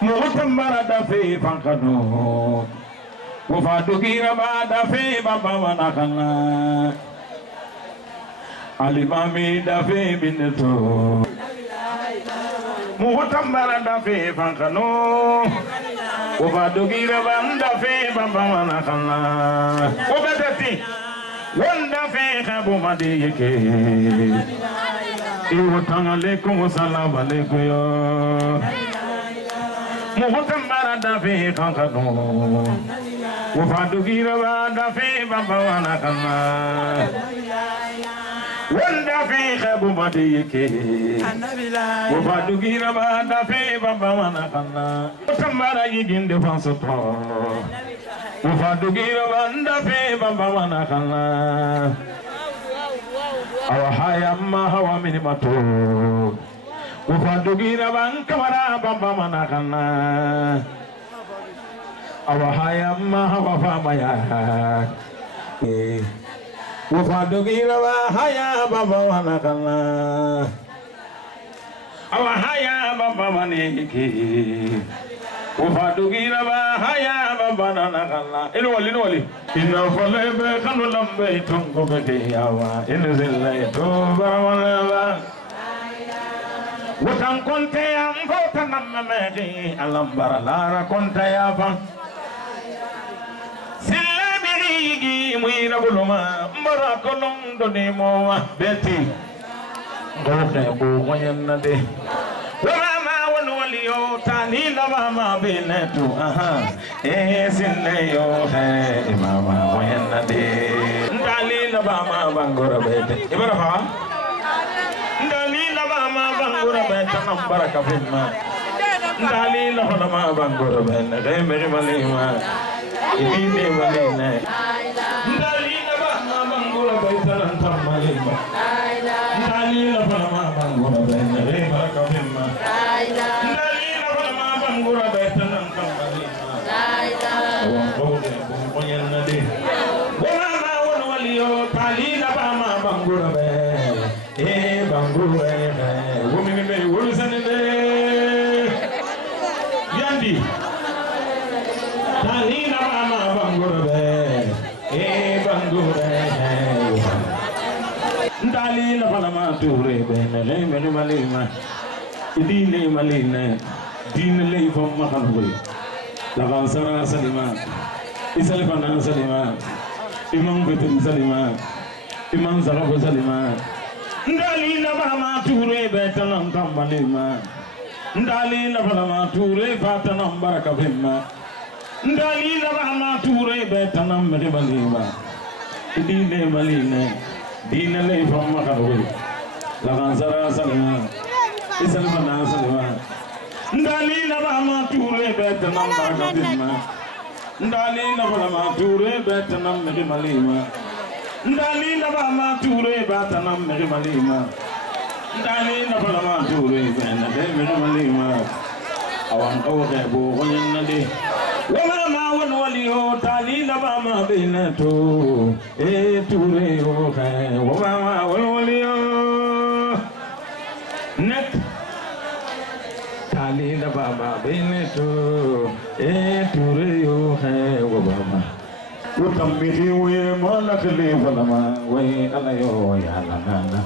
Mutambara da fe fankano Wafadugira ba da fe baba wanakana Alimami da fe bineto Mutambara da fe fankano Wafadugira ba da fe baba wanakana Obetati Wanda fe khabu madiyeke Iwotanga lekum salam alaikum yo Muhtambara dafi kankano Wafadugira ba dafi baba wanakana Wanda fi khabu madiyeke Wafadugira ba dafi baba wanakana Muhtambara yiginde fansoto Wafadugira ba dafi baba wanakana Awahaya hawa minimato Wafadugira ban kamara bamba manakana Awahaya hawa famaya Wafadugira ba haya bamba manakana Awahaya bamba maniki Wafadugira ba haya bamba manakana Inwali Inna falebe kanu lambe tungo beke yawa Inzile tuba walaba Wutan konte ya mvota nama meji Alambara lara konte ya van Sile birigi mwira buluma Mbara kolong doni mowa Beti Ngoke buwa yenade Wama waliyo tani na mama binetu aha sile yo he mama wena de ndali na mama bangora bete ibara fa ndali na mama bangora bete nambara kafima ndali na mama bangora bete de mere malima ibine malina ndali na mama bangora bete nantamalima ndali na mama bangora bete de mere kafima Gura betanam kambali awang bode bunyen nade wala won waliyo talila bama bangura be bangura wumi me wulu sanide yandi talila bama bangura be bangura ndalila bama ture be ne me malima idine malina Din lay fam makanul la gansara salima isal fana salima imam betul salima imam zarabu salima ndali la bama ture betanam kambalima ndali la bama ture fatanam baraka bimma ndali la bama ture betanam mebalima dine malina din lay fam makanul la gansara salima isal fana salima Ndali na bama ture betanam baraka bimma Ndali na bama ture betanam mebalima Ndali na bama ture betanam mebalima Ndali na bama ture betanam mebalima Awan awke bo wonade wala ma won waliyo tali na bama binato ture yo khay wala ma won waliyo net Ali la baba beneto ture yo hai wo baba utam bihi we mala khle falama we alayo ya lana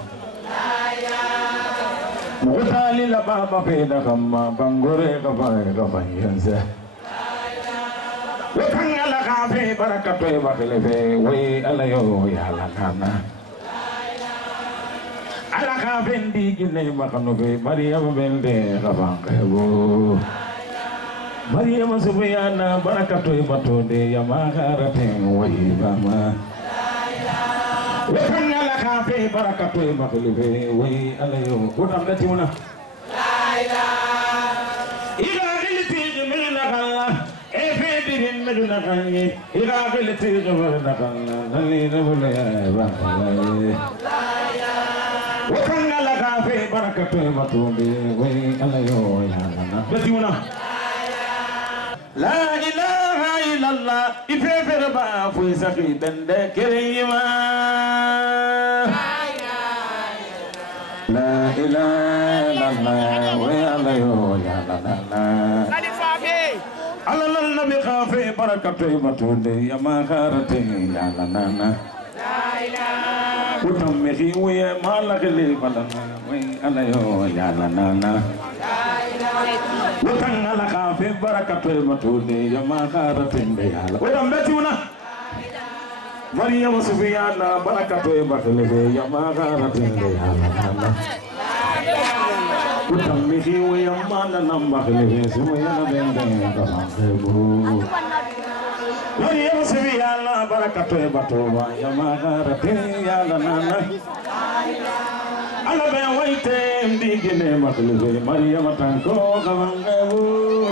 mutali la baba peda kamma bangore ka bai yanza we kangala ka fe barakato e bakle fe we alayo ya lana ala ka fendi gine makano be Maryam bende kabangebo Maryam subhana barakato ibatode ya maharate wayibama wakana la ka fe barakato ibaklebe way alayo kodam lati muna la ilaha illa ilti jumina kala e fe dirin meduna kangi ila ilti jumina kala dalina bulaya ba wakanga la gafe barakatu matundi we alayo ya nana betiuna la ilaha illallah ifefere ba fu saki bende kerima la ilaha illallah we alayo ya nana على النبي خافي بركة بطولي يا ما خارتي يا لنا لا إله وتمخي ويا ما لغلي بلنا وي أنا يو يا لنا لا إله وتن على خافي بركة بطولي يا ما خارتي يا لنا ويم بتونا مريم سفيان بركة بطولي يا ما خارتي يا لنا Utamiki wiyamana nambakile sumuyana bende kamangebu. Mariam siviyala barakato batoba yamagarate yala nana. Alabe waite ndigine makile Mariam tanko kamangebu.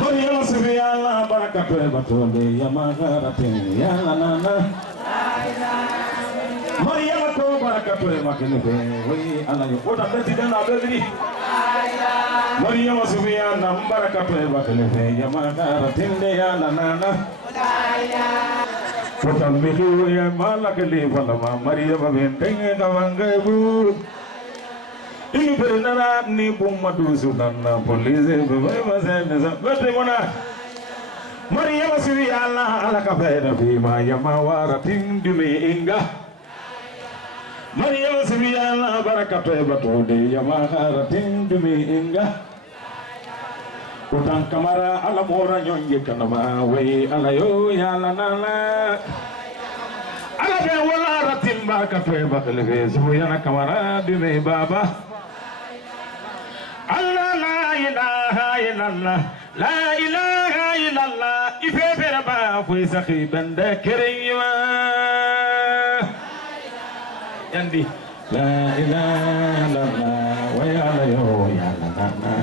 Mariam siviyala barakato batoba yamagarate yala nana. Mariam ko barakato makile we anayo oda betida na bedri Mariam sufiyana barakato makile ya magara tinde ya nana oda mihi ya malakile falama Mariam bente kawangebu ini bernara ni bumadu sunana police bebe mazena bete mona Mariam sufiyana ala kafera fi ma ya mawara tinde inga Mariam sibiyala barakato batode yamahara tindumi inga utang kamara ala mora nyonge kanama we ala yo ya la nana ala be wala ratim barakato batlege zuyana kamara dume baba alla la ilaha illallah la ilaha illallah ife berba fu sakhi bande kereyma Yandi la ilaha illallah wa ya la yo ya la nana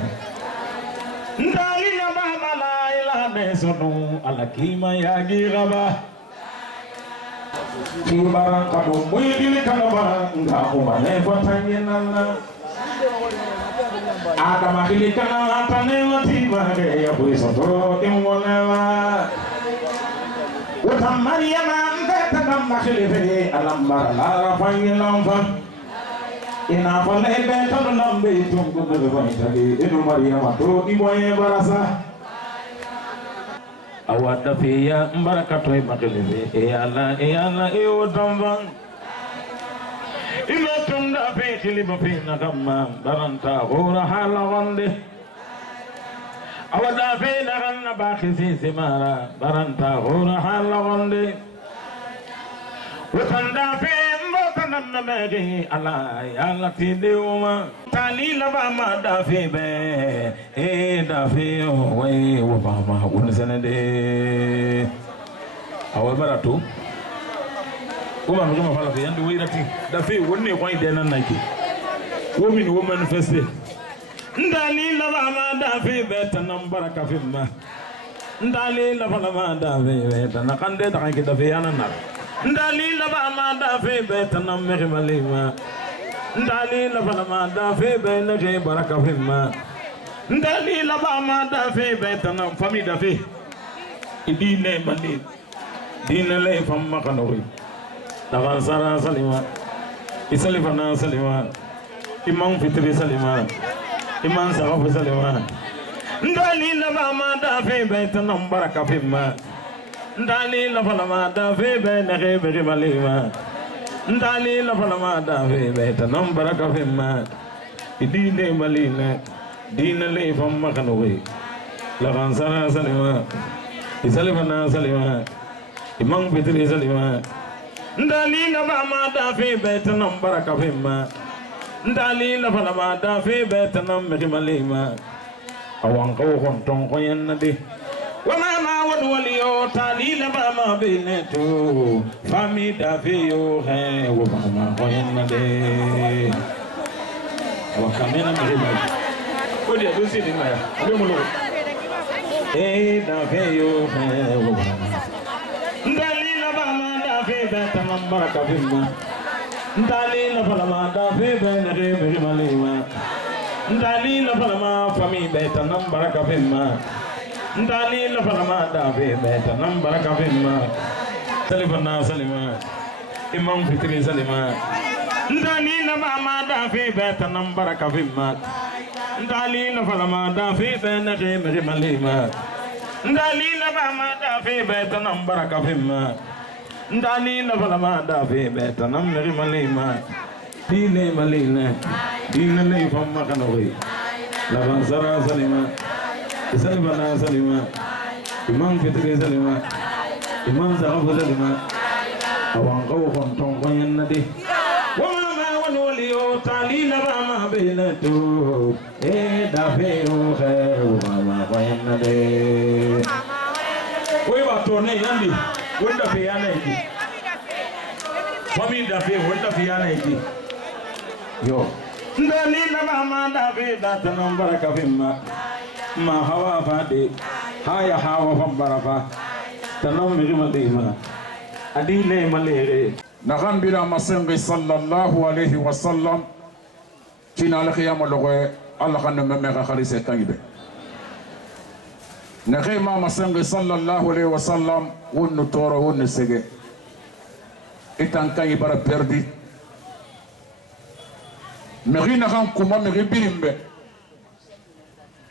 ndalina mama la ilaha mesonu alakima ya giraba tibaran kadu muyili kanaba ngakuma ne fatanyena adama hili kana atane watima ge ya buisoto imwonewa Utam Mariam anta makhlife alam barala fangi lamfa ina fale be tan lambe tungu be faytali inu Mariam to iboye barasa awada fiya barakato makhlife e ala e utam bang ilo tunda fe khiliba fe nakama baranta hora halawande awada fe naganna bakhisi simara baranta hora halawande Utanda fe mbota namna mege ala ala tideuma tali lava ma da fe be da fe we wo ba ma unsenede awa baratu kuma mjuma fala fe yandi wirati da fe wonni ko ide nan naki wo min wo manifeste ndali lava ma da fe be tanam baraka fe ma ndali lava ma da fe be tanakande da ki da fe yanana Ndali lava ma da fe be tanam me malima Ndali lava ma da fe be ne baraka fe ma Ndali lava ma da fe be tanam fami da fe idine mali dine le fam makanori davan sara salima isalifana salima imam fitri salima imam sahabu salima Ndali lava ma da fe be tanam baraka fe ma Ndali la falama da fe be ne be malima Ndali la falama da fe be tanam baraka fe ma idine malina dina le fam makanowe la gansara salima isalifana salima imam bitri salima Ndali la falama da fe be tanam baraka fe ma Ndali la falama da fe be tanam malima awan ko kon ton ko yennade Wamama wadwaliyo talila mama binetu fami dafiyo he wamama koyena de wakamena mriba kodi adusi ni maya ndomulo dafiyo he wamama ndalila mama dafi beta nambara kafima ndalila mama dafi beta ne malima ndalila mama fami beta nambara kafima Ndali la falama da fe beta nam baraka fe ma salifana salima imam fitri salima ndali la mama da fe beta nam baraka fe ma ndali na falama da fi bena khimri malima ndali na fama da fi betanam baraka fimma ndali na falama da fi betanam khimri malima dine malina dine lay famma kanowi laban sara salima salibana salima imam fitri salima imam zarafu salima awan qaw khon ton koyen nadi وليو تعليل ما بينتو دافيو خير ما بين دي وي واتوني ياندي وندا في انا دي فامي دافي وندا في انا دي يو دليل ما دافي دات نمبر كفيما ما هوا فادي هيا هوا فمبرفا تنوم مغمديما اديله مليغي نغنبنا مسنغ صلى الله عليه وسلم تينا القيامة لغوي الله خان ممغا خريسة كايبه نغيما مسنغ صلى الله عليه وسلم ونطور ونسجي إتان كايبارا بردي مغي نغان كوما مغي بيرمبه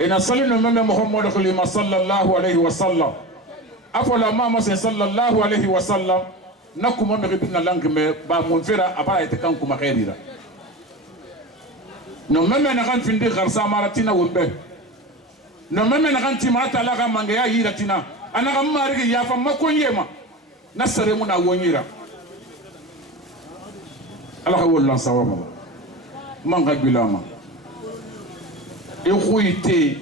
إن صلينا ممغا محمد خليما صلى الله عليه وسلم أفلا ما مسنغ صلى الله عليه وسلم nakuma me bina langue me ba mon fera abara ite kan kuma khairira no meme na kan findi kharsa maratina wombe no meme na kan timata la ga mange ya yira tina ana ga mari ya fa makonyema nasare muna wonyira Allah wallan sawaba manga bilama e khoite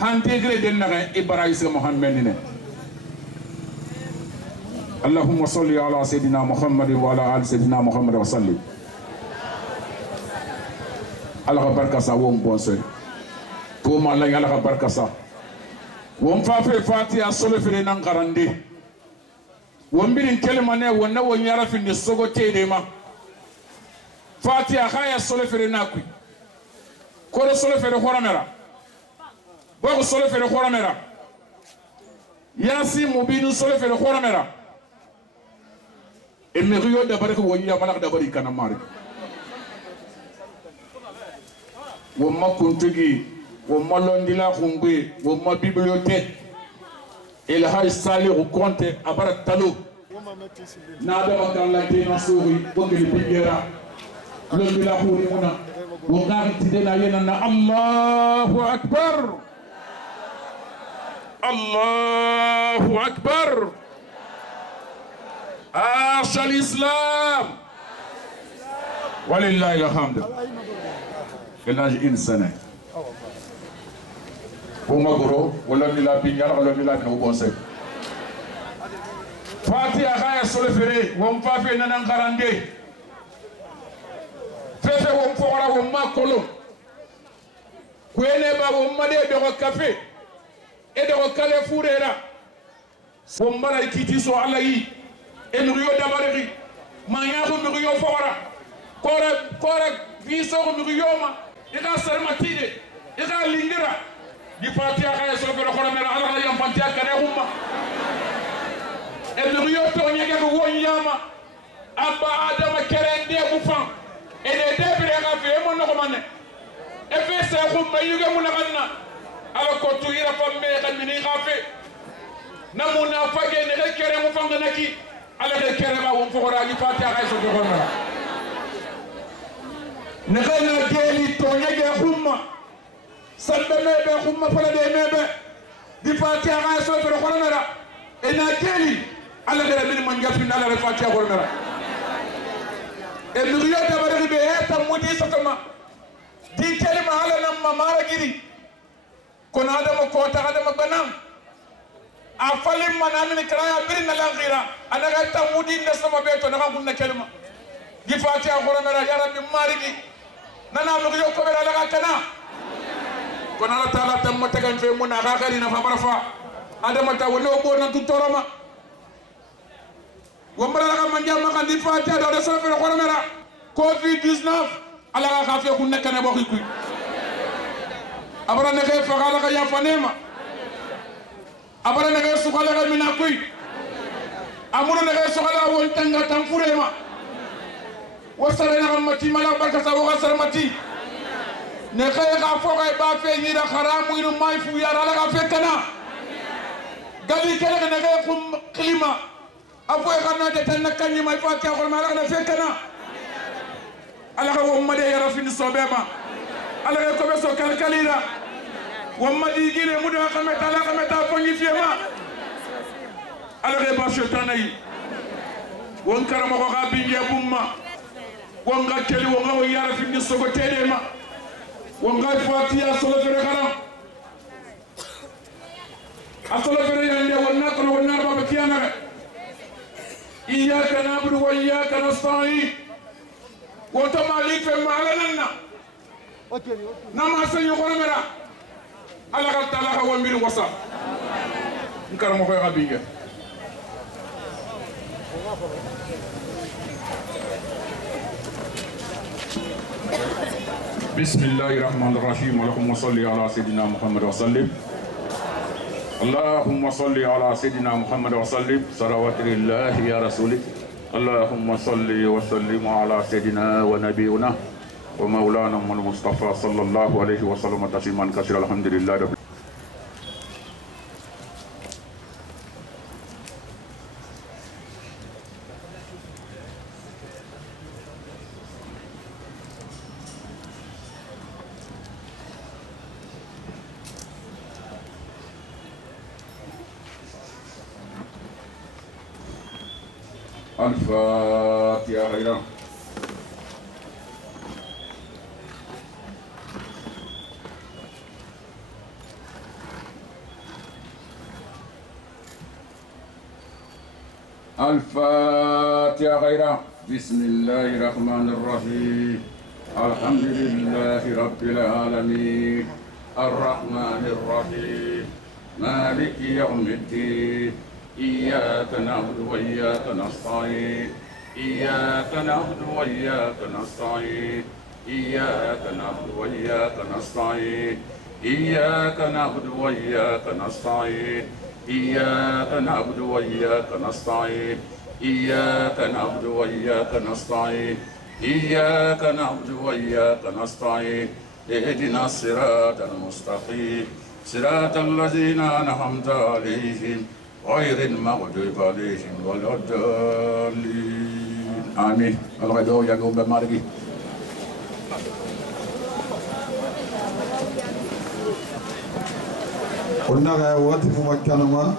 hantegre den na ibrahim muhammad ne اللهم صل على سيدنا محمد وعلى آل سيدنا محمد وسلم الله بركة سا وم بونسر توما لا الله بركة سا وم فافي فاتي أصل في رنان قرندي وم بين كلمة نه ونا ونيارا في النسوق تيدما فاتي أخايا أصل في رناكوي كل أصل في الخورمرا بقى أصل في الخورمرا ياسي مبين أصل في الخورمرا المغيو دبرك ويا ملك دبري كان مارك وما كنتجي وما لوندلا خونغي وما بيبليوتيك إلى هاي سالي وكونت أبرك تلو نادى بكال لكينا سوري وكل بيجرا لوندلا خوني منا وقال تدنا يننا الله أكبر الله أكبر عاش الإسلام ولله الحمد كلاج إنسان وما غرو ولا ملا بينيار ولا ملا بنو بونسي فاتي أخايا سولفري ومفافي ننان غراندي فيفي ومفورا وما كولو كويني با وما دي دوغو كافي إدوغو كالي فوريرا ومبارا يكيتي سو علي enriyo dabarigi manyago miriyo fora kore viso miriyo ma ika sarmatide ika lingira di fatia kaya so ko khoromera ala yam fatia kane umma enriyo to nyege ko wonyama abba adama kerende bu fan ene debre ga fe mo no ko manne e fe se khumma yuge mun ganna ala ko tu ira famme kan mini khafe namuna fage ne kere mo fanga naki ala de kerema won fokora gi fatiha kay so joxona ne xena geli to ñege xumma salbe mebe xumma fala de mebe di fatiha kay so joxona ra ena geli ala de min man jafi na ala fatiha xolna e mi yo de bari be eta mudi satama di kelima ala nam ma mara giri kono adama ko ta adama banam afalim manamini kraya birna langira anaga tamudi nasama beto naga kunna kelma di fatiha khoromera ya rabbi marigi nana mu yo ko bela laga kana kono Allah taala tamma tagan fe muna ga gari na fa barfa adama ta wono bo na tutoroma wombara laga manja ma di fatiha do so fe khoromera covid 19 ala ga khafi kunna kana bo khikuy abara ne kay fa ga ya fanema abara nege sukala ga mina kuy amuna nege sukala won tanga tanfurema wasara na mati mala barka sa wa sar mati ne kay ga fo kay ba fe ni da kharamu inu mai fu ya ala ga fetana gali kele ne ga kum klima afo ga na de tan kanyi mai fa ta ko ma ala ga fetana ala ga wamma de yara fin sobema ala ga ko be so kalkalira wamma di gire mu da kameta ala kameta fongi fiema ala ga ba shetana yi won karama ko ga binge bumma won ga keli won ga yara fin sogo tedema wonga fatiya solo fere kala asolo fere yande wonna ko wonna baba kiyana iyyaka na'budu wa iyyaka nasta'in wota malik fe malananna nama sanyo ko mera ala ka taala ka wambiri wasa nkara mo ko gabiga بسم الله الرحمن الرحيم اللهم صل على سيدنا محمد وسلم اللهم صل على سيدنا محمد وسلم صلوات الله يا رسولي اللهم صل وسلم على سيدنا ونبينا ومولانا المصطفى صلى الله عليه وسلم تسليما كثيرا الحمد لله رب الفاتحة خيرا الفاتحة خيرا بسم الله الرحمن الرحيم الحمد لله رب العالمين الرحمن الرحيم مالك يوم الدين إياك نعبد وإياك نستعين إياك نعبد وإياك نستعين إياك نعبد وإياك نستعين إياك نعبد وإياك نستعين إياك نعبد وإياك نستعين إياك نعبد وإياك نستعين إياك نعبد وإياك نستعين اهدنا الصراط المستقيم صراط الذين أنعمت عليهم غير المغضوب عليهم ولا الضالين آمين الغدو يقوم بماركي قلنا يا وقت مكان ما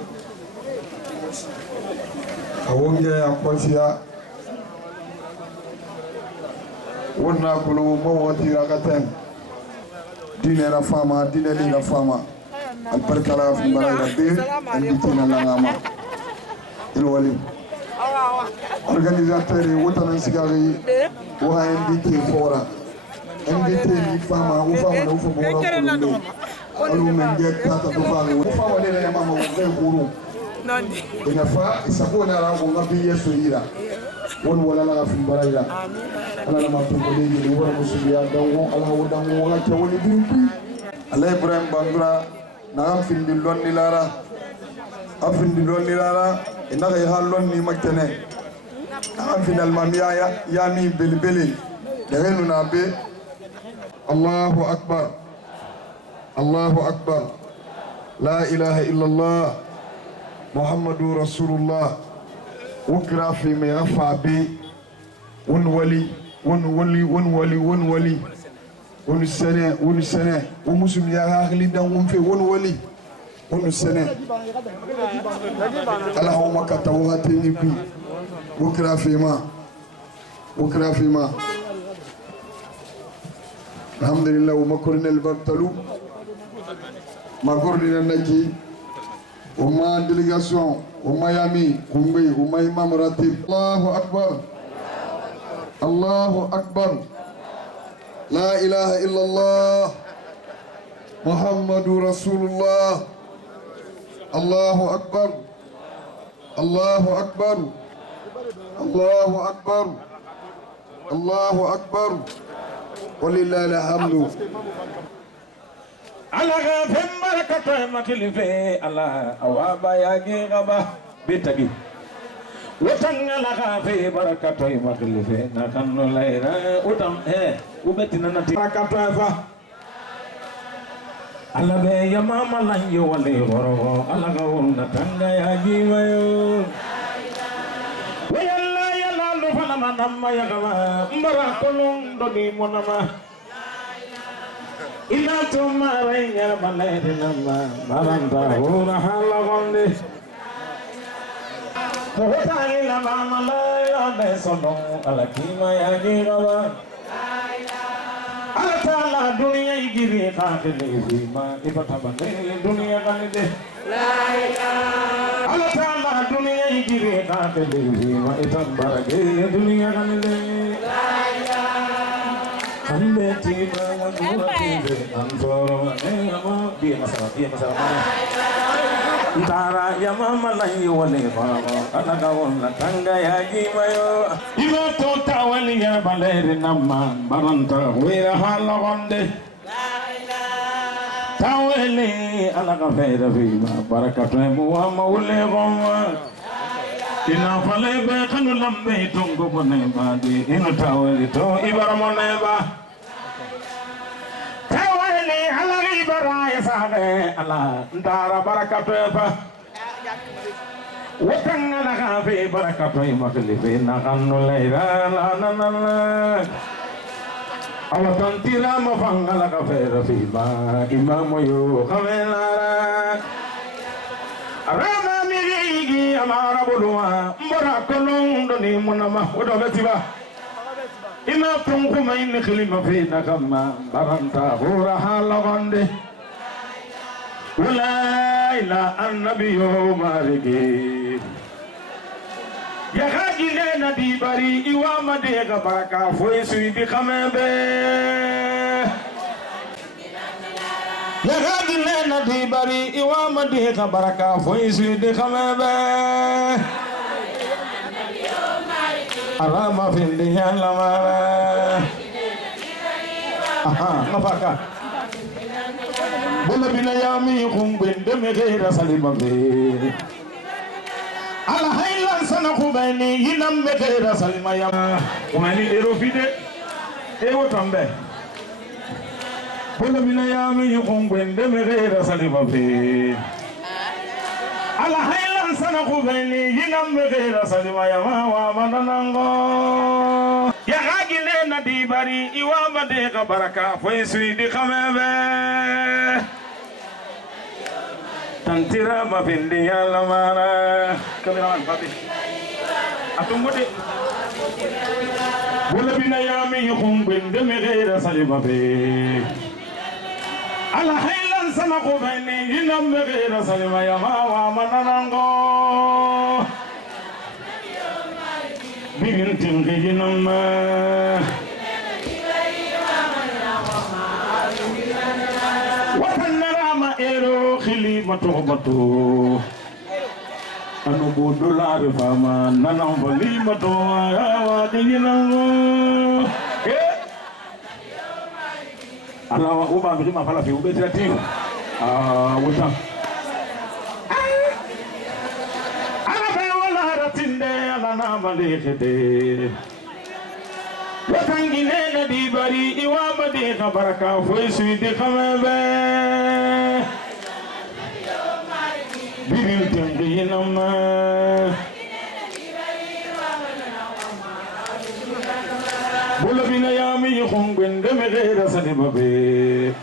أقوم يا قوسيا قلنا كلوا موتي ركعتين دين رفاما دين لي رفاما البركة لا في مراي ربي عندي تنا لعامة الولي organisateur وطن سكاري وها عندي تفورا عندي تفاما وفاما وفاما alu menge tata dufalo ufa wale na mama ngekuru nandi inafa isakona rango ngabi yesu ira won wala la fi baraira ala la matumbuli ni wala musubiya dawo ala wodango wala tawli dimpi ala ibrahim bandura na am findi lonni lara afindi lonni lara inaka ya lonni maktene am final mamiya ya mi belbele dagenu na be Allahu akbar الله أكبر لا إله إلا الله محمد رسول الله وكرا في ميرفع بي ونولي ونسنة ومسلم يا أهلي دعوهم في ونولي ونسنة اللهم كتوهاتني بي وكرا في ما الحمد لله ومكرنا البرتلو Makorina Naki, Oma délégation, au Miami, Kumbe, au Imam Ratib. Allahu Akbar. Allahu Akbar. La ilaha illallah. Muhammadur Rasulullah. Allahu Akbar. Allahu Akbar. Allahu Akbar. Allahu Akbar. Walillahi alhamdu. ala ga fembara ka to makilife ala awaba yagi gaba bitagi watan ala ga fe barakato makilife na kanu laira utam ubetina nati barakato fa Allah be ya mama lanji wale goro Allah ga wonna tanga ya jimayo wa yalla yalla lo fala manamma ya gama mbara kolon doni monama ina tuma renya balere nama maranda ora hala gonde hota ila mama la de sono ala kima ya jigawa Ala dunia igiri kakele zima ibata bandele dunia kanide la ilaha Ala taala dunia igiri kakele zima itambara gele dunia kanide la ilaha Ande tima wajura tinde antoro ama dia masalah Ntara ya mama lai wale baba ana gawon la tanga ya jimayo imo to tawali ya baleri namma baranta wira hala wonde la ilaha tawali ala ka fera fima barakatu mu wa mawle goma ina fale be kanu lambe tongo bone badi ina tawali to ibaramone ba Baraya sabe Allah ndara barakatu fa watanga na kafe barakatu maklife na kanu leira la na awatan tira mafangala kafe rafiba imamo yo khamelara arama mirigi amara bulwa mbarakolon doni munama odobetiba ina tungu main khilima fi nakama baranta hura halawande wala ila annabiyo marige ya hajile nabi bari iwa madega baraka foi suidi khamebe ya hajile nabi bari iwa madega baraka foi suidi khamebe Alama findi ya lamara aha mafaka bola bina yami kumbende megera salima be ala haylan sana kubani yinam megera salima ya umani erofide ewo tambe bola bina yami kumbende megera salima be ala haylan sana kubani yinam megera salima ya wa manango ya hagile na dibari iwa made ka baraka foi suidi khamebe tantira mafindi ya lamara kameraman papi atungode bola bina yami yukumbende megera salima be ala haylan sana kubani yinam megera salima ya wa manango Bigin tinggi nama, watan nama ero khili matu, anu bodoh lari fama, nanang bali matu, awa dinginango. Alawa ubah beri mafalah fi ubah tidak tiu, wutang. Alana malekede watangine na dibari iwa made ka baraka foi suide khamebe bibin tengi nama bola bina yami yukhungende megera sadibabe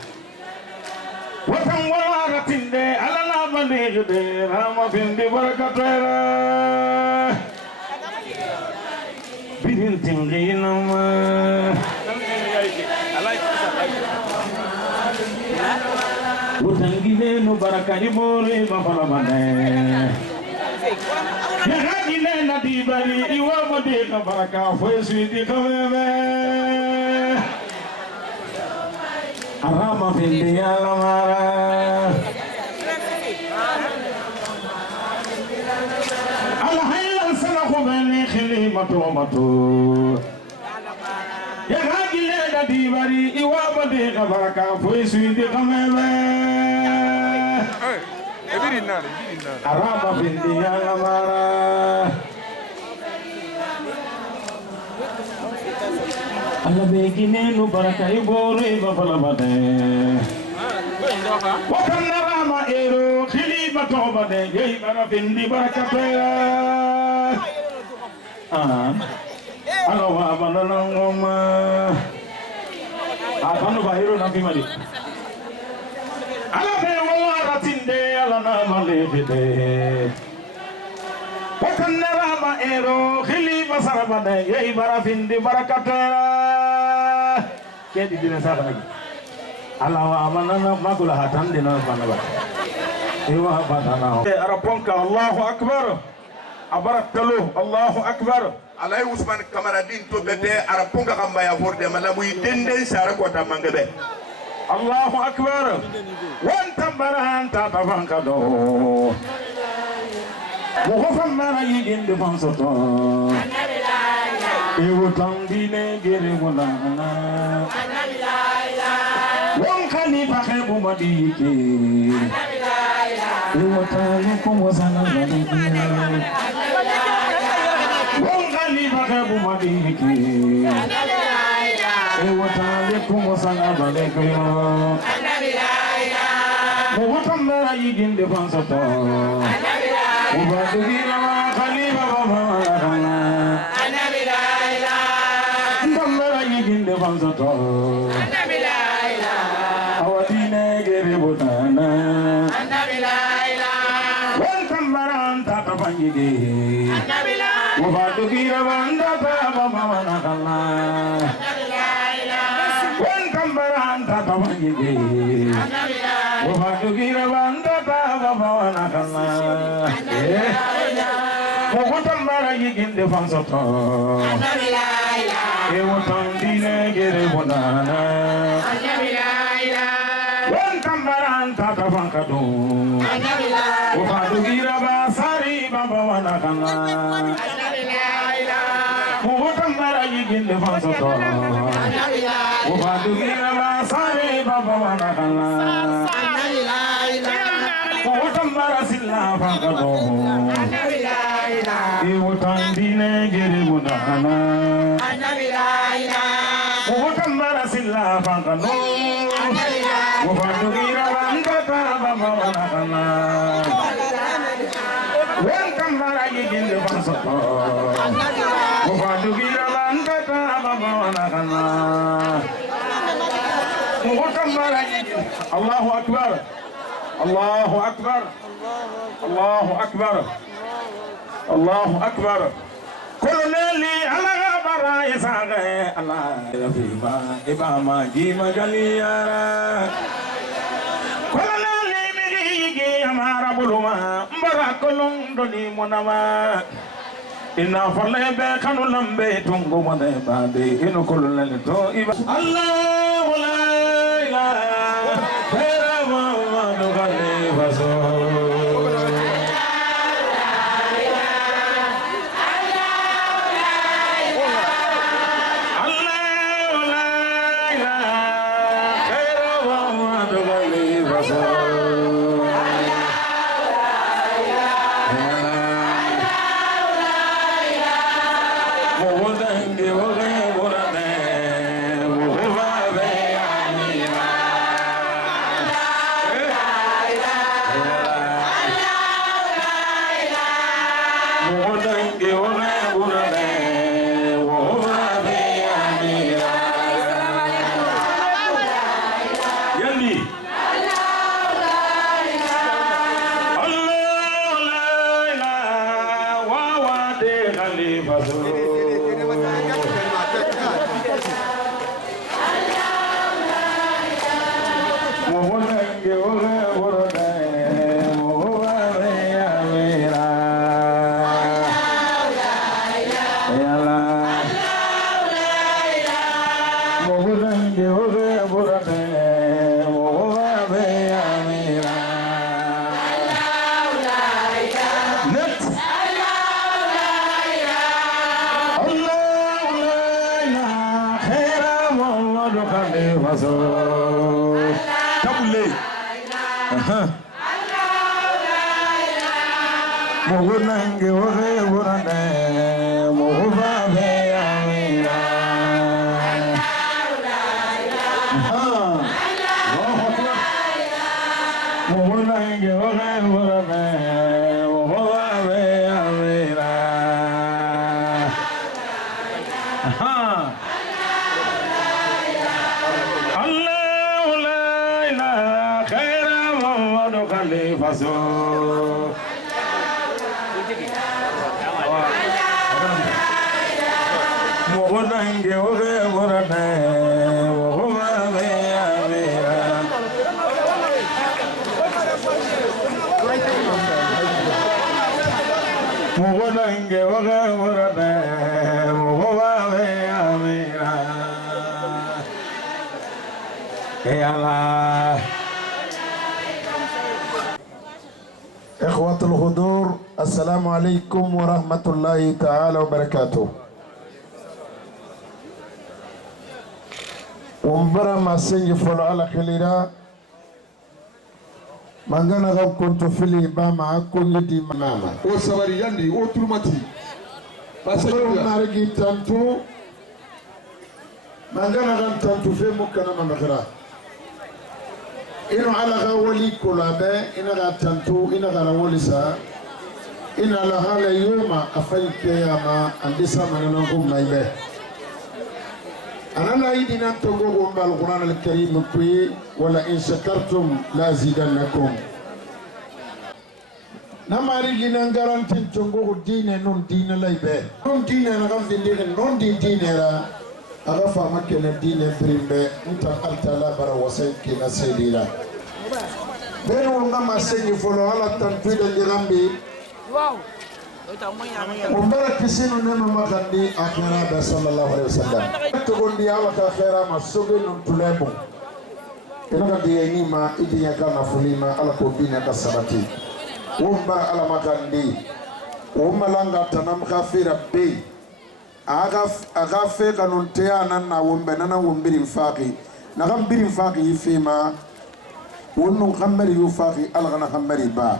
watang wala tinde alana malekede rama bindi barakatera Bidin tinggi nama, utang gile no baraka ibore bapala mane. Ya gile na dibari iwa mode ka baraka foi suidi kamebe. Arama findi ya lamara. Matu ya hagile da dibari iwa bade ka baraka foi suidi kamebe araba bindi ya lamara ala begine no baraka ibore bapala bade وكان راما إيرو خليفة توبة يبرا فيندي بركة أنا وابنا نعوم أبانو باهيرو نبي مالي أنا بيولا راتيندي أنا نامالي فيدي وكان راما إيرو خليفة سربنا يبرا فيندي بركة كيدي دينا سابنا Allah wa amanana makula hatan dina panaba ewa patana araponka Allahu akbar abarakalo Allahu akbar alay Usman Kamaradin to bete araponka kamba ya forde malamu denden sara ko ta mangabe Allahu akbar wan tambaran ta tafanka do mo famara yigin de fansoto ewo tambine gere molana Wong Khalifa Khebu Madiki Iwatalikum wasana maliki Wong Khalifa Khebu Madiki Iwatalikum wasana maliki Muwatamara yigin de fansoto Ubadugila wa Khalifa Baba Malakana Muwatamara yigin de fansoto Awadine gere botana Annabilaila Wantambaran takapanyige Annabilaila Wafatugira banda tabamana kala Annabilaila Wantambaran takapanyige Annabilaila Wafatugira banda tabamana kala Annabilaila Wafutambara yiginde fansoto Annabilaila Ewatandine gere botana Annabilaila Wantambaran tatafankadu Ufadugira basari baba wanakana Watambara yiginde fansoto Ufadugira basari baba wanakana Watambara silla fankadu Iwatandine gere munakana Watambara silla fankadu Wafadugira bandata baba wanakana Wantamara yiginde fansoto Wafadugira bandata baba wanakana Watamara yiginde Allahu akbar Allahu akbar Allahu akbar Allahu akbar Koloneli ala bara isage ala fiba ibama jima galiyara Koloneli migi amara buluma mbara kolon doni monama Inna falle be kanu lambe tungo mone bade ino koloneli to iba Allah la ilaha illa Muhammadu rasul burame wobawe amira Allah la ilaha khaira Muhammadu khalifa so Mogonange oge burame wobawe amira Mogonange oge burame wobawe amira Ya Allah إخوة الحضور السلام عليكم ورحمة الله تعالى وبركاته. ومبرا ما سنجي فلو على خليرا مانغانا غو كنت فيلي باما كل دي ماما o sabari yandi o turmati فسرو نارجي تانتو مانغانا غان تانتو في مكانا ممخرا إنو على غولي كلابة إنا غاتنتو إنا غراوليسا إنا لها يوم أفايك ياما أندسا منانكم نايبه أنا لا يدينا تقوم بالقرآن الكريم كوي ولا إن شكرتم لا زيدنكم نماري جينا غارانتين تنقو دين نون دين لايبه نون دين نغم دين نون دين را أغفى مكنا دين بريمبه انت ألتلا برا وسيد كنا سيدينا بينو نغم سيني فلو على تنفيد الجرامبي ومبارك كسينو نما مغندي أخيرا صلى الله عليه وسلم تقول دي على أخيرا ما سوغي نمتلابو إنك دي ينيما إدي يغانا فليما على كوبين يكسراتي ومبارك على مغندي ومالانغا تنام غافيرا بي agafe kanuntea nana wombe nana wombiri mfaki na gambiri mfaki yifima wonu khamari yufaki algana khamari ba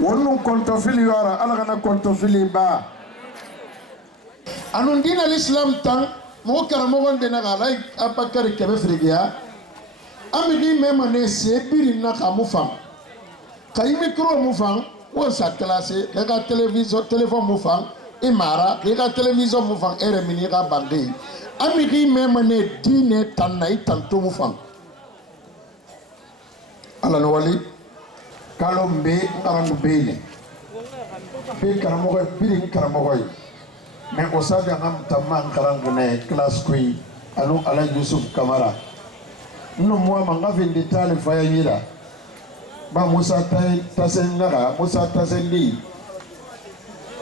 wonu kontofili yara algana kontofili ba anun din al-islam tan mo karamo gonde na galay abakar kebe frigia amidi mema ne sebiri na kamufam kay micro mufam wo sa classe ga téléphone mufam imara kika television mufang ere mini ka bandi amiki memane dine tanai tanto mufang ala no wali kalombe ngarangu bene be karamogo birin karamogo me osaga ngam tamman karangu ne class kui anu ala Yusuf Kamara no mo manga vindi tale faya yira ba Musa tay tasenga Musa tasendi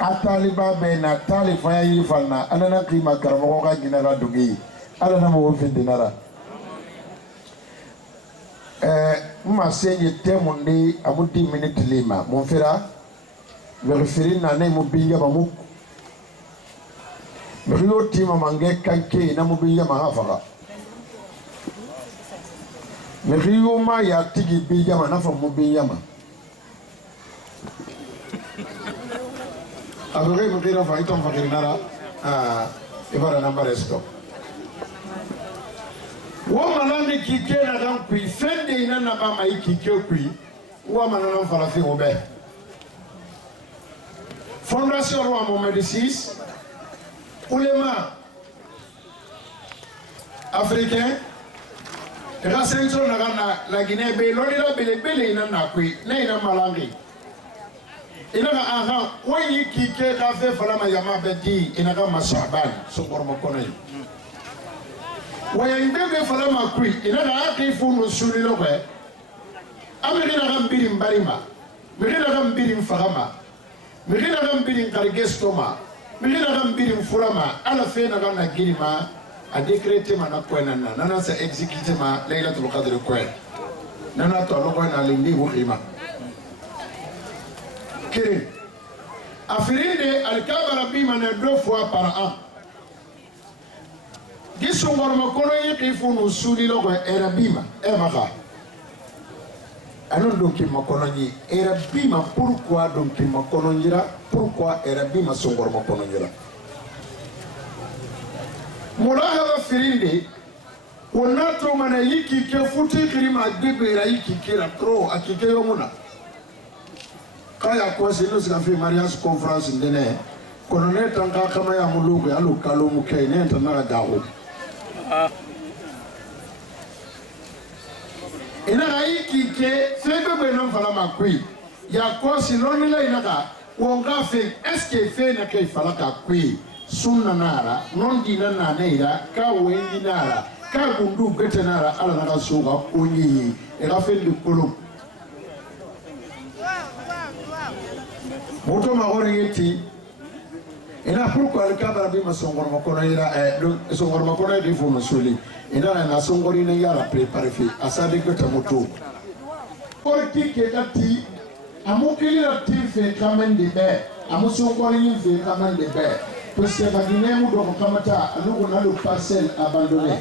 ataliba bena tali faya yifalna anana kima karamo ka ginara dugi ala na mo findinara ma senye temundi amudi minute lima mon fera verifiri na ne mo binga bamu mriyo tima mange kanke na mo binga ma hafaka mriyo ma ya tigi binga ma nafa mo binga ma Abogé mo tira fa itom fakir nara ibara namba resto wo malande kike na dan kui fende ina na ba mai kike kui wo manana fala fi obe fondation roi Mohamed VI ulema africain rasenso na la Guinée be lodira bele ina na kui na ina malangi inaka aha wani kike ka fe falama yama bedi inaka masaban sokor makonai waya ndege falama kui inaka akifu nusuli lokwe amina gambiri mbarima mirina gambiri mfagama mirina gambiri kargestoma mirina gambiri mfurama ala fe na gana girima a décréter mana kwena nana sa exécuter ma laylatul qadr kwen nana to lokwe na lindi wukhima Kéré. Afirinde al-Kabara bimane 2 fois par an. Gisongorma kono yikifunu suli logo erabima emaka. Anon donc makono ni erabima pourquoi donc makono ngira pourquoi erabima songorma kono ngira. Mulahaba firinde wonato mana yiki ke futi kirima gbegbe ra yiki kira tro akike yomuna. kaya ko sino sika fi mariage conference ndene kono ne tanka kama ya mulugo ya lokalo mukai ne tana dawo ina gai kike febe be non fala makui ya ko sino ni la ina ka wonga fe eske fe na kai fala ka kui sunna nara non dina na neira ka wengi nara ka gundu gete nara ala na ka suga onyi e ka fe de kolom moto magore yeti ina pourquoi le cadre bi masongor makono ira songor makono di fu masuli ina na songori ne yara préparer fi asade gete moto porti ke dati amukili la tife kamen de be amusongori ni fe kamen de be parce que bagine mu do kamata alugo na le parcelle abandonné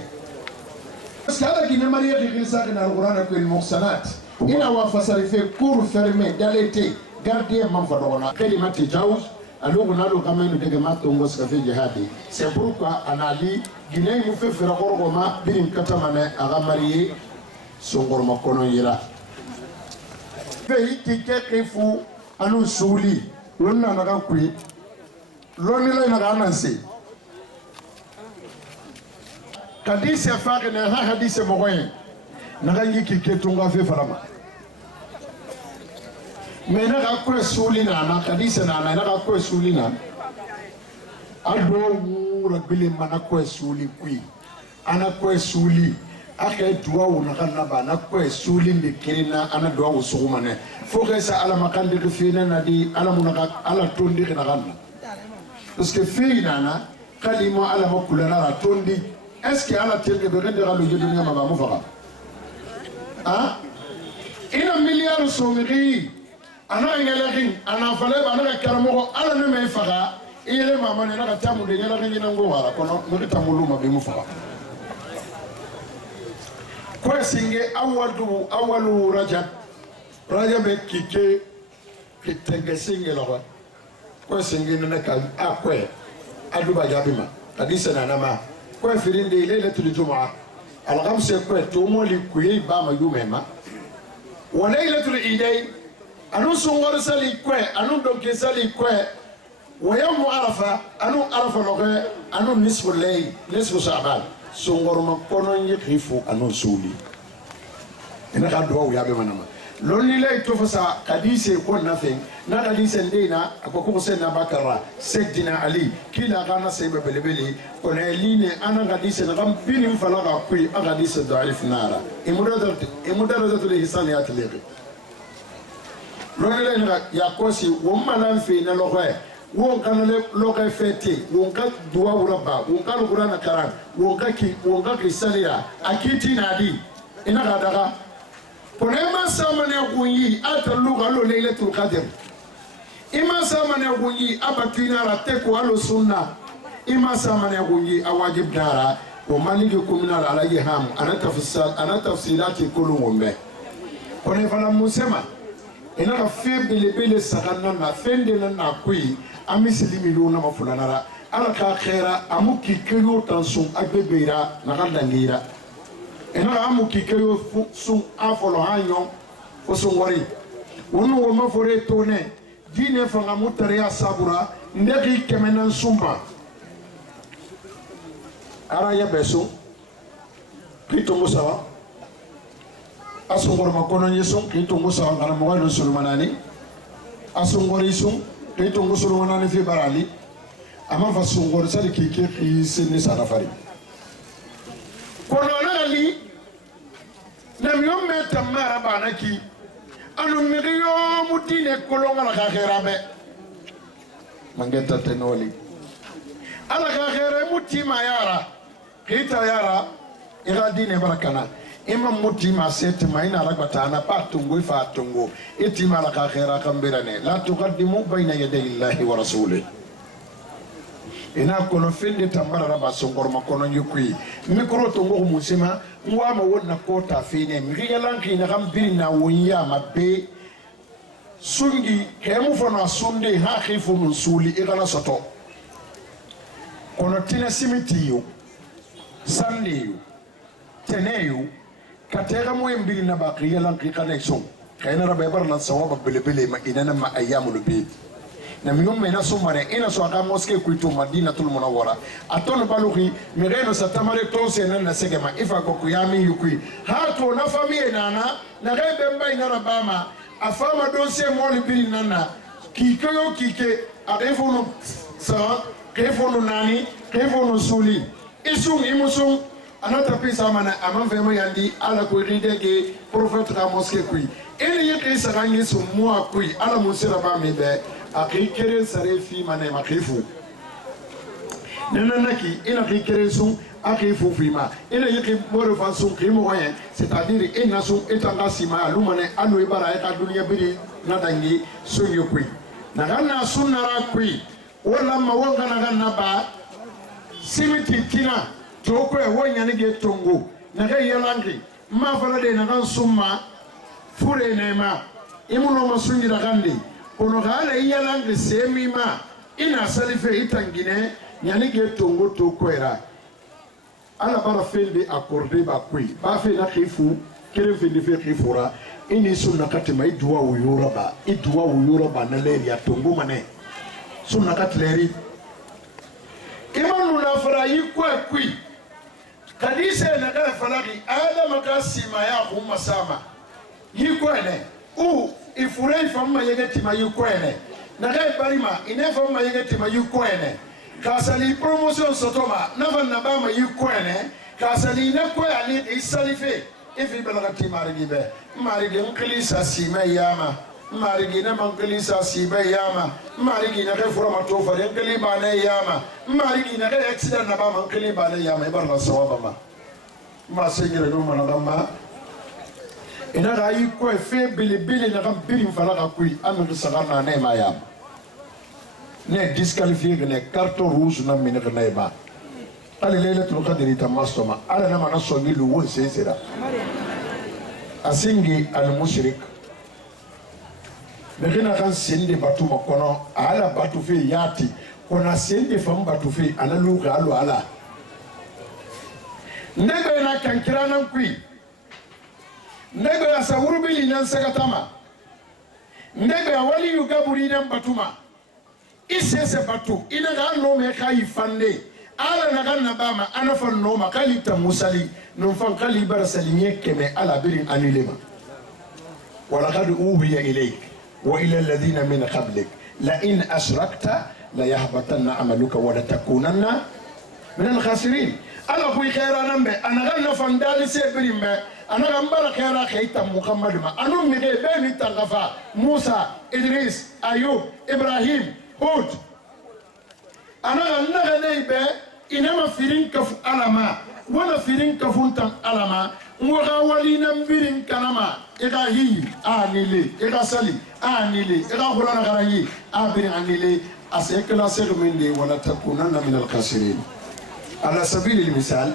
parce que la Guinée mariée qui ça dans le Coran que le muhsanat ina wa fasari fait cour fermé dans l'été gardien man fa dona kalimati jauz alugo na le kamen de gamato ngos ka fi jihadi c'est pourquoi anali Guinée mu fait faire gorgoma birim katamane aga marié songor makono yira pays qui kefu anu suli lonna na kui loni la ina kana nse kadisi afake na hadisi mogoye na yiki ketunga fe falama mena ka ko suli na kadisi na ka ko suli na ado mura bile mana ko suli kui ana ko suli aka duwa wona kana ba na ko suli ndikirina ana duwa usugumane foke sa ala makande ko fina na di ala munaka ala tondi kana kana parce que feinana kalima ala makulana la tondi est-ce que ala tenge be rende galo yedunya maba mufaka ah ina milliard somiri ana ngelakin ana fale ana karamo ala ne me faka ile mama ne na tamu de ngelakin ni ngo wala kono mo tamulu mabe mufaka ko singe awalu rajab kike kitenge singe lawa ko singe na ka akwe aduba jabima hadisa na nama ko firinde lailatul jumaa al-khamsa ko to mo li kuyi ba ma yumema wa lailatul iday anu sungor sali ko anu doke sali ko wa yawm arafa anu arafa loke anu nisfu layl nisfu sha'ban sungor ma kono yikhifu anu suli ina ka do ya be manama lonni lay to fasa kadise ko nafe na kadise ndina akoko sen na bakara sayyidina ali kila kana sebe belebele ko na line ana kadise na kam pini mfala ka kui akadise dhaif nara imudarazatu lihisaniyat liqi lonni lay na ya kosi wo manan fe na lokwe wo kana le lokay fete wo ka duwa uraba wo ka qur'ana karan wo ka ki saliya akiti nadi ina daga Ponema samane kunyi ataluga lo lailatul qadr ima samane kunyi abatwina la teko alo sunna ima samane kunyi awajib dara wa maliki kumina ala yaham ana tafsilati kulumbe kone fana musema ina ka febele saganna na fende na kui amislimi lo na mafulanara ala ka khaira amuki kelo tansum abebeira na kaldangira ena amu kikeyo sun afolo hanyo osongori wonu wo mafore tone dine fanga mutare ya sabura ndeki kemenan sumba ara ya beso kito musawa asongor makono yesun kito musawa kana mo walo sulmanani asongori sun kito musulmanani fi barali ama fa songor sali kike kisini sarafari kono nali nam yomme tamara banaki anu miriyo mutine kolonga la khirabe mangeta tenoli ala khira mutima yara kita yara ila dine barakana ima mutima sete maina rabatana patungu fatungu itima la khira kambirane la tuqaddimu bayna yaday llahi wa rasulihi ina kono fende tambara raba songor makono yukui mikro to ngo musima ngwa ma wonna kota fene miriyalanki na gambiri na wonya mabe sungi kemu fona sunde ha khifu nusuli igala soto kono tina simitiyo sanneyo teneyo katera mo mbiri na bakiyalanki kana iso kaina rabe bar na sawaba belebele ma inana ma ayyamul bid na minum mena sumare ina so aka moske kuito madinatul munawwara aton baluhi mireno satamare to sena na segema ifa ko kuyami yukui hato na famille nana na rebe mba ina rabama afama dossier moli biri nana kike yo kike adefono sa kefono nani kefono suli isum imusum anata pisa mana amanvemo yandi ala ko ridege prophète ka moske kui ele yeke sarangi sum mo kui ala musira ba mebe akhi kere sare fi mane makhifu nana naki ina khi kere sum akhi fu fi ma ina yeke bore fa sum khimo waye c'est-à-dire ina sum etanga sima lumane alo ibara eta dunia biri nadangi sunyo kui nagana sunara kui wala mawanga nagana ba simiti kina toko e wonya ne ge tongo naga yalangi ma fala de naga summa fure nema imuno masungi dagandi kono gala yalangi semi ma ina salife itangine nyani ge tongo toko era ala bara fende accordé ba kui ba fe na khifu kere fende fe khifura ini sunna katima idwa uyura ba na leri ya tongo mane sunna katleri imanu na fara yikwa kui kadise na kala falaki adama kasima ya kuma sama yikwene ifure famma yegeti ma yikwene na kai barima ine famma yegeti ma yikwene kasali promotion sotoma na vanna ba ma yikwene kasali na ko ali isalife ifi balagati marigibe marigi nklisa sima yama marigi na manklisa siba yama marigi na kai fura matofa de nkli ba na yama marigi na kai accident na ba mankli ba na yama ibarna sawaba ma sengere no managamba ina ga yi ko fe bili na gam birin falaga kui amu sagana ne ma yama ne disqualifié ne carton rouge na minere na ba ali lailatul qadri tamastoma ala na mana so ngilu won sesera asingi al mushrik Nekina kan sende batu makono ala batu fe yati kona sende fam batu fe ana luka alu ala ndebe na kankira nan kui ndebe asa urubili nan sagatama ndebe wali yugaburi nan batuma isese batu ina ga no me kai fande ala na kan nabama ana fan no ma kali ta musali no fan kali bar salimye keme ala birin anilema wala qad uhiya ilayk وإلى الذين من قبلك لئن أشركت ليحبطن عملك ولتكونن من الخاسرين أنا في خير نمبر أنا غنى فندالي سيبريم أنا غنبار خير خيتا محمد ما أنا مدي بني تغفى موسى إدريس أيوب إبراهيم هود أنا غنى بي إنما فيرين كفو ألما ولا فيرين كفونتان ألما ngoga wali na mbirin kanama ega hi anile ega sali anile ega khulana garayi abiri anile asekla segmende wala takunanna min alkhasirin ala sabili almisal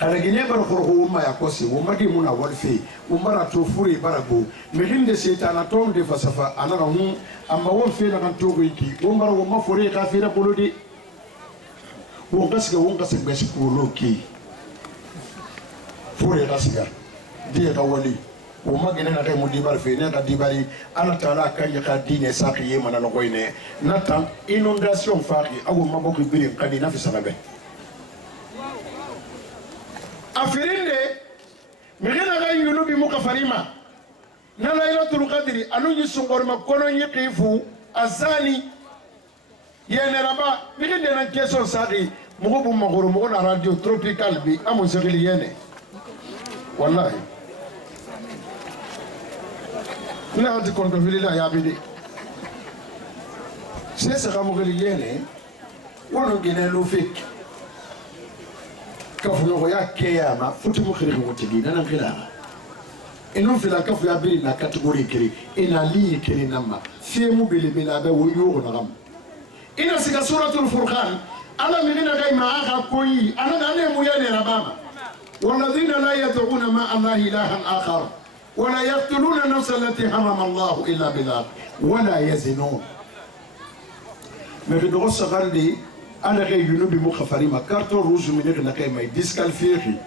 ala gine bar khurhu umma yakosi umadi muna walfi umara tofuri barago mihinde setana tom de fasafa anara hum amma won fe na kan togo yiki umara wo mafore kafira bolodi wo gasga beshi koloki fure kasiga dia ka wali o magene na kai mudibar fe ne ka dibari ana tala kan ya ka dine saki yema na lokoine natan inondation faki awu maboko biri kadi na fisanabe afirinde migena ga yulu bi mukafarima na lailatul qadri anu yisungor ma kono yiqifu azani yene raba migende na keso saki mugo bu magoro mugo na radio tropical bi amu segili yene wallahi ina anti konto vilila ya bidi sesa kama gili yene wono gine lu fik kafu no ya kiyama futi mukhiri mutigi nana ngila inu fila kafu ya bidi na kategori kiri ina li kiri nama fiemu bili bila be wuyo na gam ina sika suratul furqan ala minina gaima aka koyi ana dane mu yene rabama والذين لا يدعون مع الله إلها آخر ولا يقتلون النفس التي حرم الله إلا بالحق ولا يزنون mais do sagandi ana kay yunubi mukhafari ma carton rouge min na kay may disqualifié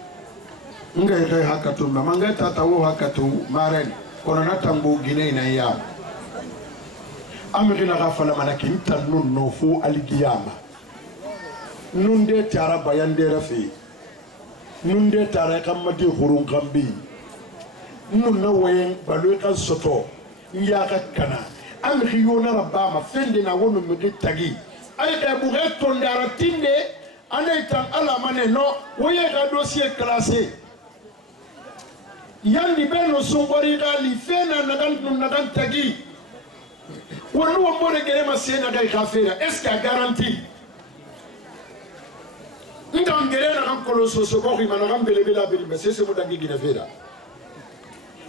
ngay kay hakatu ma ngay tatawo hakatu maren kono na tambo gine ina ya amri na gafala manaki tanun no fu algiyama nunde tara bayande rafi nunde tara kamati khurun kambi nun na wayen balu kan soto ya ka kana amri yona rabama fende na wonu mi tagi ay ka bu reto ndara tinde anay tan ala mane no woye ka dossier classé yandi beno sumbori gali fena nagan tagi wonu wo mo de gere ma sena gai khafera est-ce que garantie ndam gere na kan koloso so ko khima na kan belebela be c'est mo dangi gina fera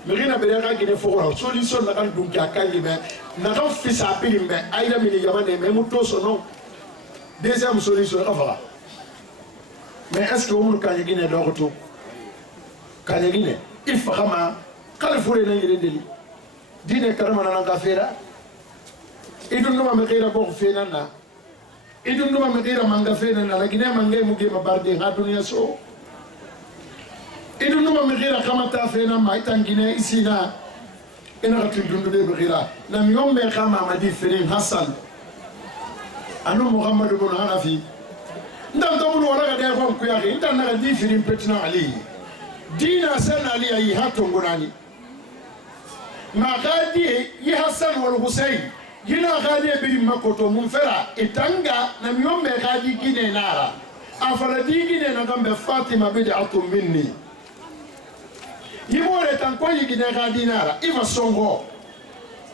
mirina bere ka gine fora solution na kan dum ka kanyi me na kan fisa pilimbe ayda mini yamane me muto so no deuxième solution ka fara mais est-ce que on kanyi gine do ko kanyi gine ifama kalfure na ngire deli dine karama na ka fera idun no ma khira bo fena na idun no ma khira manga fena na la gine mangay muge ma barde ha dunya so idun no ma khira kama ta fena ma itangine isina ina ka tudundu de khira na miyombe kama madi ferin hasan anu muhammad ibn hanafi ndam to mun wala ga de ko ku ya ki ndan na di ferin petina ali dina san ali ayi hato ngurani ma gadi yi hasan wal husayn gina gadi bi makoto mun fera itanga na miyombe gadi gine nara afala di gine na gambe fatima bid'atun minni yimore tan ko yigine gadi nara ifa songo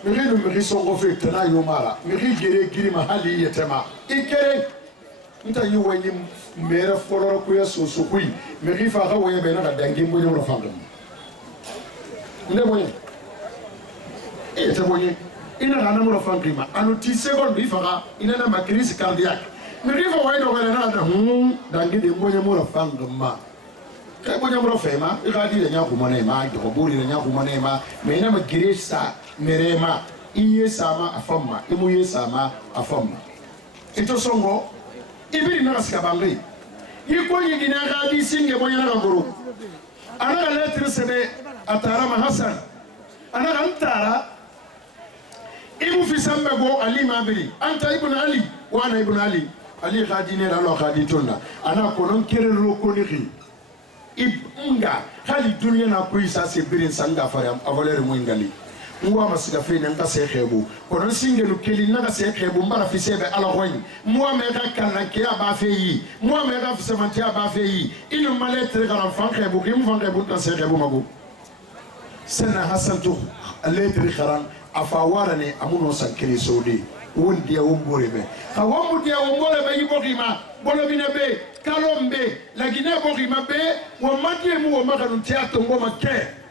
miridu miri songo fe tana yomara miri gere giri mahali yetema ikere nta yi wani mera foloro ku ya soso kui miri fa ga woye be na dangi mo nyoro fangam nde boye te boye ina na mo fangima anu 10 secondes bi fa ga ina na ma crise cardiaque miri fa woye do wala na dangi de mo nyoro fangama kay bo nyoro fema igadi de nyaku monema ko buri de nyaku monema me ina ma giresa merema iye sama afamma imu ye sama afamma ito songo ibiri na skabangai yiko yigina gadi singe bo nyana ngoro ana lettre sebe atara ma hasan ana antara imu fi samba go ali mabiri anta ibn ali wa ana ibn ali ali gadi ne la gadi tonna ana konon kerelo koniki ibunga hali dunya na kuisa se birin sanga fara avaler mo ngali ngwa masika fe nan ka se xebu kono singe lu keli na ka se xebu mbara fi sebe ala hoy mo me ka kan ke aba fe yi mo me ka fi semanti aba fe yi inu maletre garan fan xebu kim fan xebu ta se xebu mago sana hasantu aletre kharan afa warane amuno sankeli sodi won dia wombore be ka womu dia wombore be yibokima bolo binabe kalombe la Guinée bokima be wo madie mu wo makanu tiato ngoma ke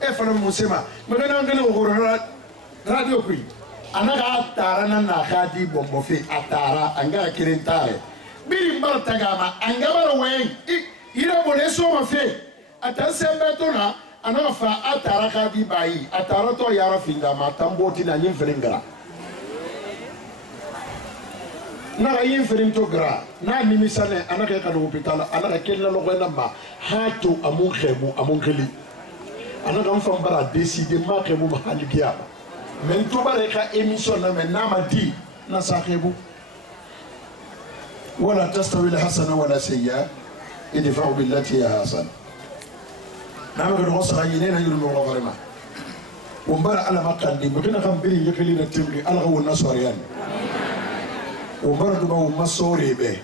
e fana musema magana ngale ko radio kui anaga atara na khadi bombo fe atara anga kirintare biri mbarta gama anga baro we ira bole so ma fe atansembe tona anaga fa atara khadi bayi atara to yara finga matamboti na nyimfrengara na yin firin to gra na nimisane anaga ka do hospital anaga kella lo gona ma hatu amun khemu amun khali ana kan fam bara décider ma xebu ma haligiya men to bare ka émission na men na ma di na sa xebu wala tastawi al hasana wala sayya idfa'u billati ya hasan na ma ko sa yene na yuru mo vraiment o mbara ala makandi mo kina xam biri yekeli na timri ala ko nasoriyan o mbara do ba masore be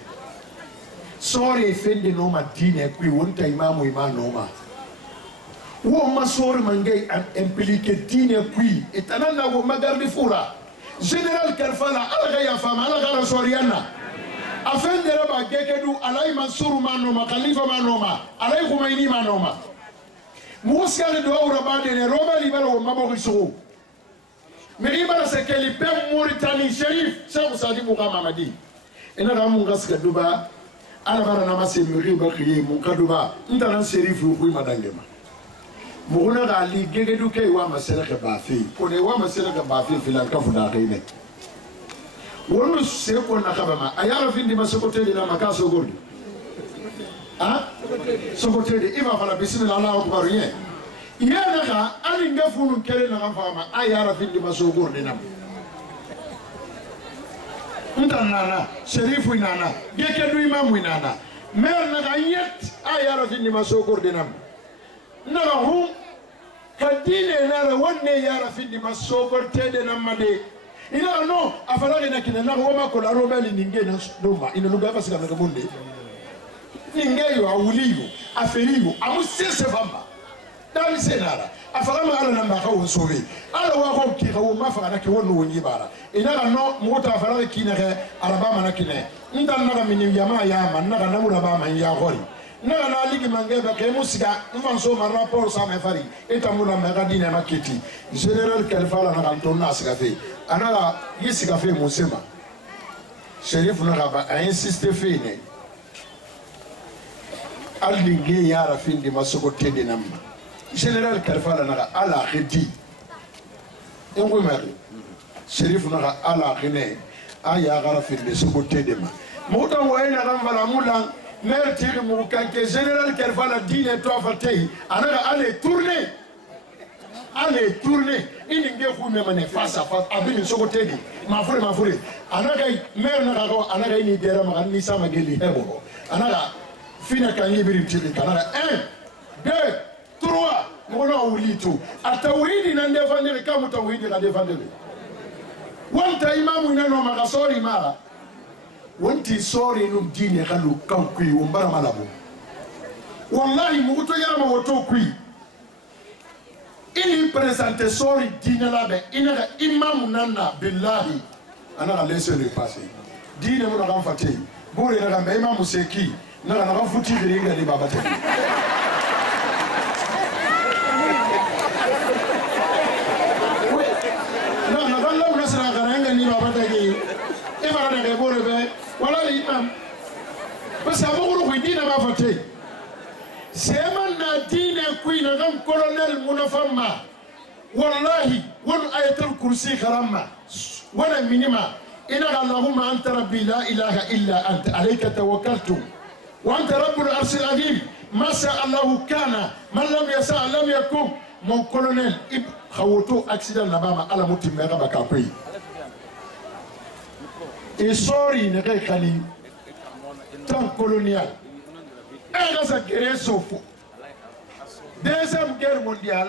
sore fende no ma dine kui wonta imamu imano ma wo masori mangay an impliqué dine puis etanana wo magardi fura général Karfala ala ya fama ala gara soriana afin de raba gekedu alay mansuru manoma khalifa manoma alay khumaini manoma muskale do awra bade ne roba libalo wo maboko suru mais ibara se keli pem Mauritanie Chérif Cheikh Sadi Bouka Mamadi ena ga mun gaska duba ala bara na mase muri ba kriye mun kaduba ndana Chérif ko madangema muguna ga li gegedu kay wa masala ka bafi ko ne wa masala ka bafi filan ka fuda kayne wono se ko na kabama ayara findi masokote na makaso gordi ha sokote iba fala bismillah Allahu akbar ye Yanaka, Alingafu, Kelena Fama, Ayara Findimaso Gordinam. Ntanana, Sherifu Nana, Gekedu Imam Winana, Mer Naga yet, Ayara Findimaso Gordinam. Naga whom Kadine Nara 1 day Yara Findimaso Gortenam Made. You don't know, Afalagina Kinana Kola Robel in Inganas Doma, in the Lugavas Gamamundi. Ningayo, I will leave you, I feel you, I will say Savamba. That is Senara. Afalama Alana Mako Sovi. Alawa Kiko Mafa and Akiwonu Yibara. In other no Mota Falakina, Alabama Nakine. Intana Mini Yamaya, and Naga Namurabama in Yahori. Naga Ligi Mangeba, Kemusiga, Umanso Marapor Samefari, Etamula Magadina Makiti, General Calfala Antona Scafe, another Yesicafe Musema. Sheriff Nagaba, I insist Fine. Aldinge Yara Findi Masoko Tedinam. General Calfala Naga Ala Redi. And we marry. Sheriff Naga Ala Rene, Ayara Findi Soko Tedema. Mota Waina Ramala Mulang. Mère Thierry Moukanke, Général Kervala dit et toi fatei, allez tourner. Allez tourner. Il n'y a pas de face à face avec une seconde. Ma frère. Anaga, mère Nagago, Anaga ni dera magani samageli hebo. Anaga, fina kanyibiri tili kanara. 1, 2, 3. Mona ulitu. Atawidi na ndefandele kama utawidi na ndefandele. Wanta imamu inano magasori mara. Wanti sorry num dini kalu kankui umbara malabu. Wallahi muguto yama woto kui. Ini presente sorry dini labe inaga imam nana billahi anaga laisser le passer. Dini mo na fati. Bore na ga imam museki na ga futi biringa ni babate. Na ga lawu na sara ga ni babate gi. E bara na bore be voilà l'imam. Parce que vous avez dit ma voté. C'est man dine kui na gam colonel munafamma. Wallahi, won ayatul kursi kharamma. Wala minima. Inna Allahumma anta rabbi la ilaha illa anta alayka tawakkaltu. Wa anta rabbul arshil azim. Ma sha Allah kana, man lam yasha lam yakun. Mon colonel ib khawoto accident na bama ala mutimba ka bakapui. Et sorry ne rekani temps colonial et sa guerre sofo deuxième guerre mondiale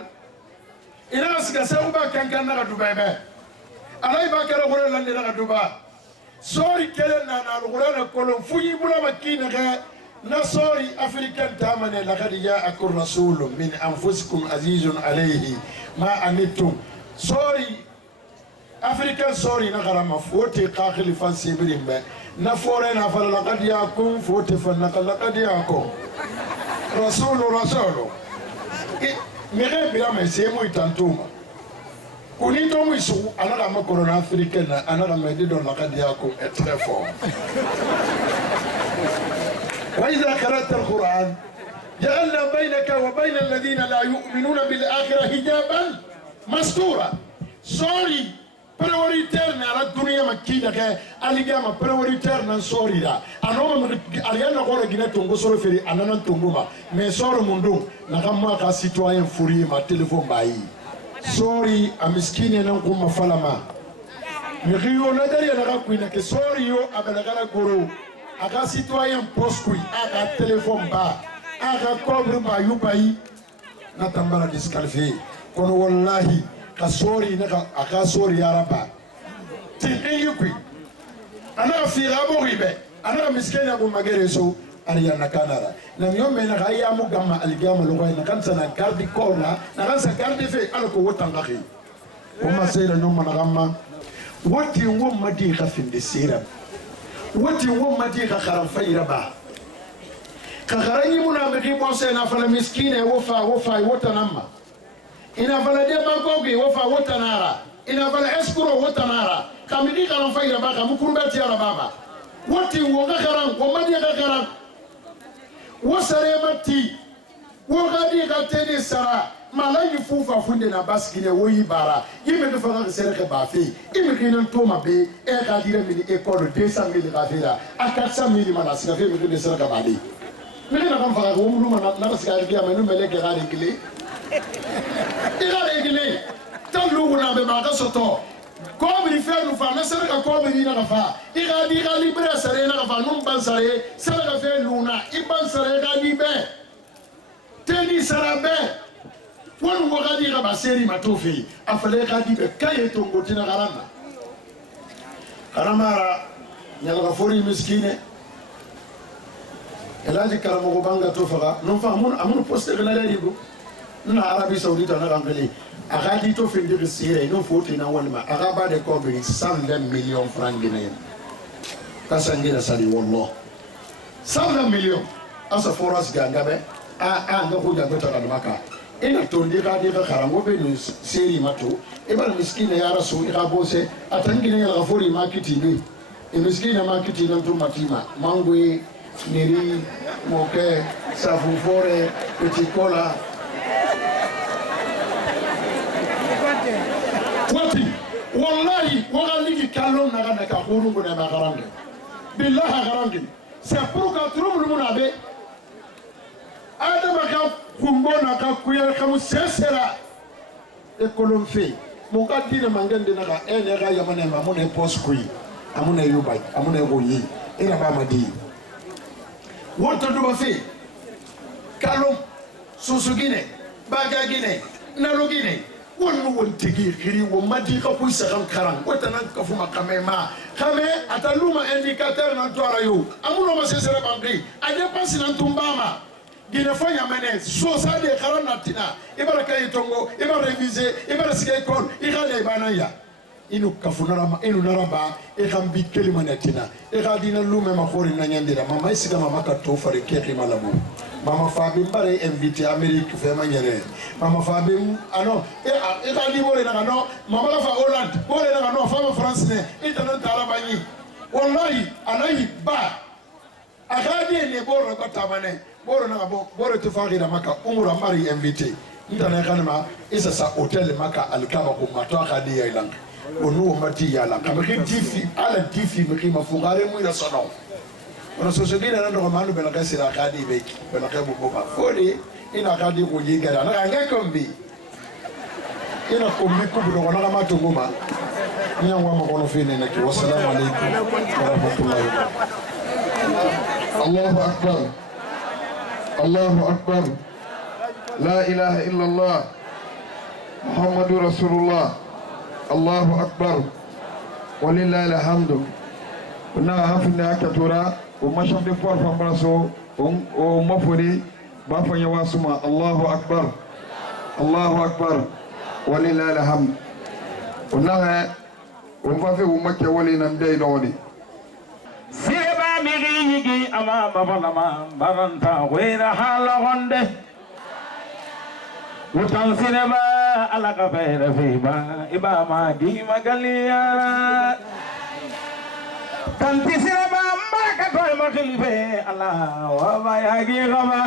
il a ce que ça ou ba kankana ka dubai ba alay ba kala ko lande na dubai sorry kelen na na ko na kolon fuyi bula makina ga na sorry africain tamane la khadija akur rasul min anfusikum azizun alayhi ma anitum sorry African sorry na garama fote kakhili fansi birimbe na fore na fala laqad yakum fote fanna laqad yakum rasulu mere bila mese mo itantuma kunito mo isu anara ma corona africaine anara ma di don laqad yakum est très fort wa idha qara'ta al-Qur'an ja'alna baynaka wa bayna alladhina la yu'minuna bil akhirah hijaban mastura sorry prioritaire na la dunia makida ke aligama prioritaire nan sori da anoma aliana ko regina tongo soro feri anana tongo ma mais soro mundo na kama ka citoyen furi ma téléphone bayi sori amiskini nan ko mafalama mi riyo na dari na ka kuina ke sori yo abalagala goro aka citoyen poskui aka téléphone ba aka cobre ba yubai na tambala disqualifié kono wallahi kasori naka akasori yaraba tingi kui ana fira bo ribe ana miskeni abu magereso ariana kanara na myombe na kaya mu gama aligama lokoy na kansa na gardi corner na kansa gardi fe alko wotanga khi o ma seyra nyoma na gama woti wo madi khafinde sira woti wo madi kharam fayra ba kharanyi muna mbi mo sena fala miskine wofa wotanama ina vala de bankogi wofa wotanara ina vala escrow wotanara kamidi karam fayra ba kam kurbati ala baba woti wo gakaram ko madi gakaram wo sare matti wo gadi ka teni sara malayi fufa funde na baskine wo yibara yime do fanga sere ka ba fe imi kinan to mabe e ka dire mini école 200,000 ka fe la a 400,000 mana sika fe mi de sere ka ba de mi na kam fanga wo mulu mana na sika ri ya menu mele ke gadi kile ila egile tan lugu na be ba ka soto ko mi fe nu fa na sere ka ko mi na fa ila di ga libre sere na fa nu ban sere sere ka fe luna iban sere ga di be teni sere be wonu go ga di ga ba seri matofi afale ga di be kaye to ngotina garana karamara nyala ga fori miskine elaji karamo go banga to faga non fa amun poste gala rigo na Arabie Saoudite na rambeli aga di to fendi de sire non foti na walma aga ba de ko bi 120 millions francs guinéens kasangira sali wallah 120 millions asa foras gangabe a nga ko jago ta maka ina to ndi ga di ga karango be no seri mato e ba miskine ya rasul ira bose atangine ya gafori makiti ni e miskine makiti nan to matima mangwe niri moke safufore petit cola wati wallahi wagaligi kalon naga ka khuru ngona magarange billahi garange c'est pour que tout le monde ave adama ka kumbona ka kuya kamu sesera e kolon fe mo ka dina mangende naga ene ga yamane ma mone post kui amune yubai amune goyi ina ba madi wonto do fe kalon susugine bagagine narugine wonu wontigi khiri wo madi ka puisa kan karan watanan ka fuma kamema kame ataluma indicateur nan to arayo amuno ma sesere bangri aje pasi nan tumbama gine fanya mene so sa de karana tina ibara kay tongo ibara réviser ibara sigay kon igale banaya inu kafunara inu naraba e kambi kelima natina e gadina lume ma khori na nyandira mama isiga mama ka to fare keke malabu mama fabi bare invité Amérique fe manyere mama fabi ano e gadi bore na no mama la fa Hollande bore na no fa France ne itana tarabani wallahi alai ba agadi ne bore ko tamane bore na bo bore to fari na maka umura mari invité itana kanama isa sa hôtel maka alkaba ko mato akadi ya ilang onu mati yala kamake difi ala difi miki mafungare mu ila sono ona sosogina na ndo manu bela kasi la kadi beki bela kabu boba fodi ina kadi ko yigara na anga kombi ina kombi ko budo na mato ngoma nya ngwa makono fine na ki wassalamu alaykum wa rahmatullahi Allahu akbar Allahu akbar la ilaha illallah Muhammadur Rasulullah Allahu akbar walillahi alhamdu na hafina akatura o macham de for fambraso o mafori ba fanya wasuma Allahu akbar walillahi alhamd ona o ba fe o makke wali nan dey doni sireba mi gi ama babalama baranta wera hala gonde wutan sireba ala ka fere fiba ibama gi magalia kanti sireba mbaka toy makilife ala wa ba ya gi gaba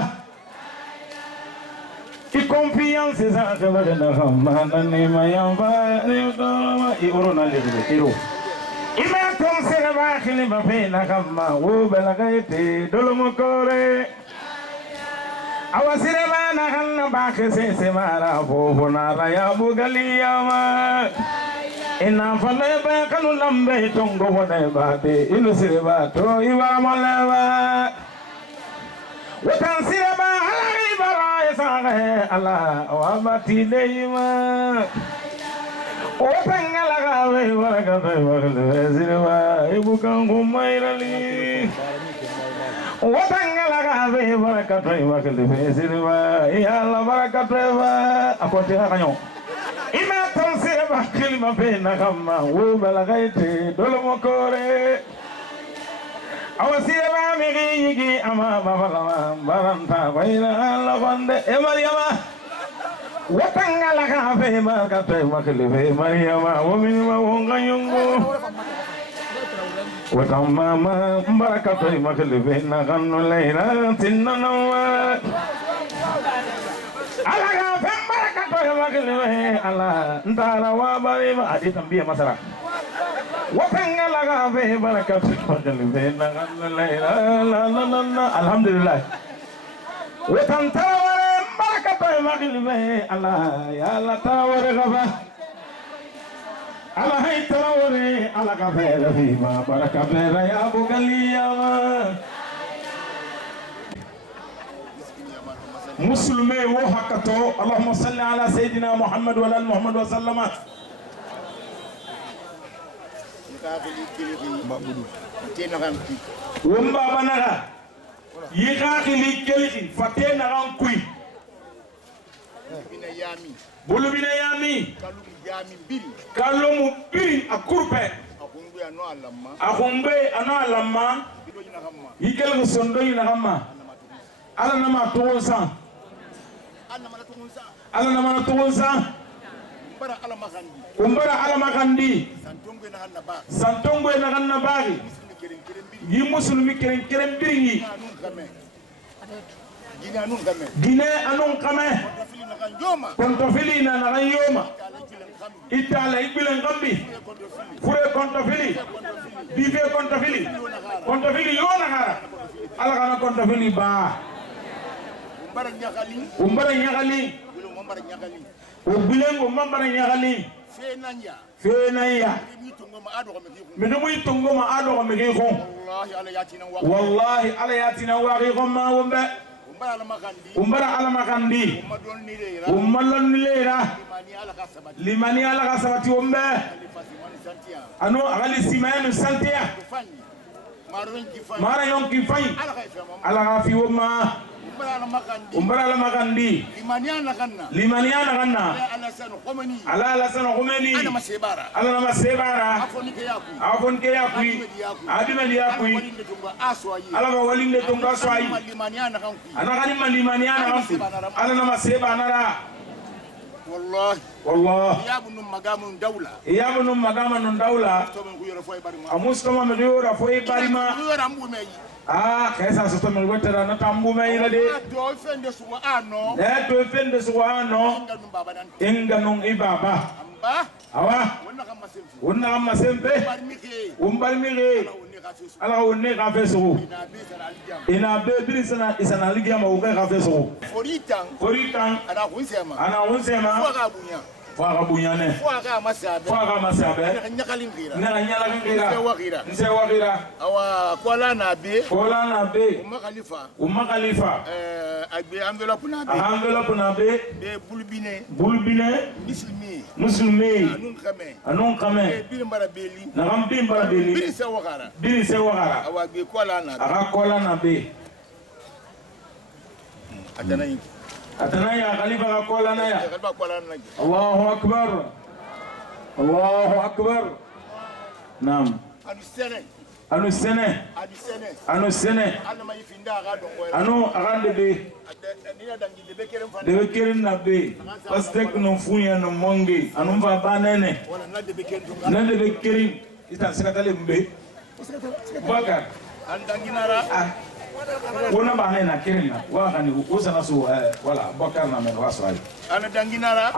ki confiance sa ke ba na khama nani mayamba ni to i urona lebe iro ima tom sireba khiliba fe na khama wo belagaite dolomo kore awasire mana hanna ba kese se mara fo na la ya bugalia ma ina fale ba kanu lambe tongo wona ba be inu sire ba to iwa malaba watan sire ba ala ibara isa ala wa batidema watan ala ga we wala ga we sire ba ibukan gumairali watangala gabe barakatu wakili fesirwa ya Allah barakatu wa akote kanyo ina tansire ba kilima pena kama wo balagaite dolomo kore awasire ba migi yigi ama babala baranta baina Allah bande e Maryama watangala gabe barakatu wakili fe Maryama wo minima wonganyongo وتماما بركة مخلفين غن ليلة النوى على غافم بركة مخلفين على دارا وبريم أدي تنبيه مسرا وتنغل غافم بركة مخلفين غن ليلة لا الحمد لله وتنتظر بركة maghlibe ala ya la tawre gafa ala hay tawre ala kafera fima baraka bera ya bugaliya مسلمي وحكتو اللهم صل على سيدنا محمد وعلى ال محمد وسلم ومبا بنغا يغاخلي كلخي فتينا رانكوي بولو بنا يامي كالومو بيري اكوربه اخومبي انا لما يكل سوندو ينغما ala nama togonsa ala nama togonsa umbara ala makandi santongwe na ganna bari yi musulmi keren keren biringi gine anun kame kontofili na nagan yoma itala ibilen gambi fure kontofili bife kontofili yona gara ala kana kontofili ba umbara nyagali ubilengo mambara nyagali fenanya midumu itongoma ado megeko wallahi ala yatina warigo ma wombe umbara ala makandi ummalon lera limani ala kasabati wombe ano agali simayanu santia mara yonki fay ala gafi woma umbara la makandi limaniana ganna ala la sano khomeni ala na masebara afon ke yakui adina yakui ala ga walinde tonga swai ana gani limaniana ganku ala na maseba nara والله يا ابن مقام دولة أمسكما مديورا فوي بارما كيسا ستو ملوترا نتامبو مايرا دي لا توفند سوانو إنغانون إبابا أوا ونغم سمبي ومبالميغي ala wonne ka feso ina be bilisana isana ligia ma uga ka feso foritan ana unsema faka bunyane faka masabe na nyala nse wakira awa kola na be umma khalifa agbe envelope na be bulbine muslimi anun kame na gambi mbara beli bili se wakara awa agbe kola na aga kola na be atana ya khalifa ka kola na ya Allahu akbar naam anu sene anu agande be de bekerin na be pastek no funya no monge anu ba banene na de bekerin ita sekatale mbe baka andanginara wona ba na kirina wa kani usana so wala bakar na me waswali anu danginara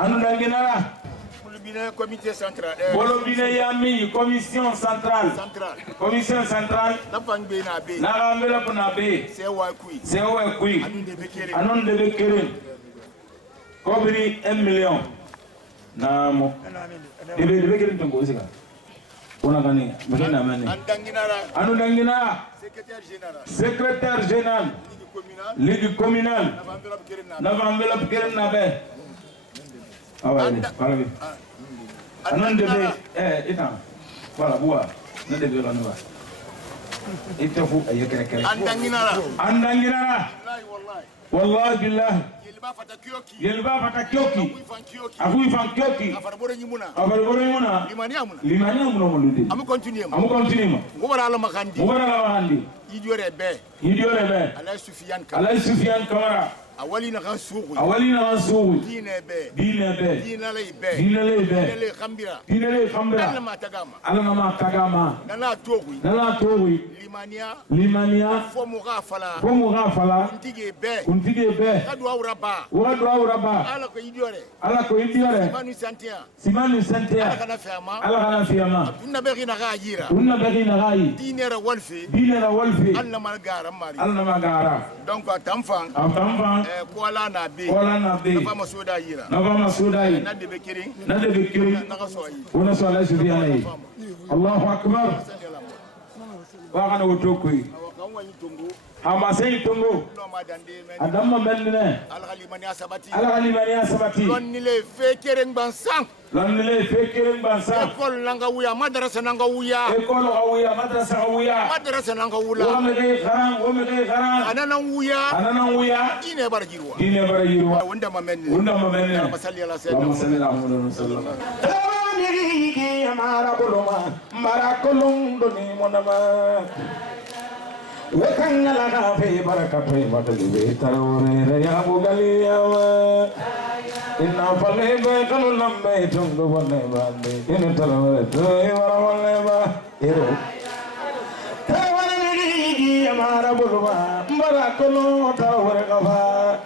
Bolobine comité central Bolobine yami commission centrale na pangbe na be na envelope na be c'est wa kui anon de bekere kobiri 1 million na mo de bekere tongo usika ona kani mena mane anu danginara secrétaire général ligue communale na envelope kere na be awale parabi anon de be ita wala bua na de be lanu ba ita fu ayekere kere andanginara wallahi billah yelba fata kyoki afu fan kyoki afarbore nyimuna limani amuna mulude amu continue ngobara la makandi idiore be ala Sufyan Kamara awali na gansugu dine le khambira ala ma tagama nana togui limania fomu gafala kuntige be kadwa uraba ala ko idiore simanu santia ala kana fiama tunna be gina gayi dinera walfi alla magara donc tamfan Kuala Nabi. Nafa Masuda yira. Nafa Masuda yi. Na de bekiri. Una swala sufiane. Allahu akbar. Wa kana wotokui. Hamasai tungo. Adamma melne. Alhalimani asabati. Lonnile fekereng bansang. Ekol nanga wuya madrasa nanga wuya. Madrasa wuya. Madrasa nanga wula. Wamege kharan. Anana wuya. Dine barajirwa. Wunda mamenne. Allahumma salli ala sayyidina Muhammad. Tawani amara koloma. Marakolum doni monama. Wakangala kafe barakatwe matalibe tarore ya bugaliyawa inna falebe kanu lambe tungo bane bande inu tarore toy warawale ba iro tawani nigi amara bulwa barakolo tarore kafa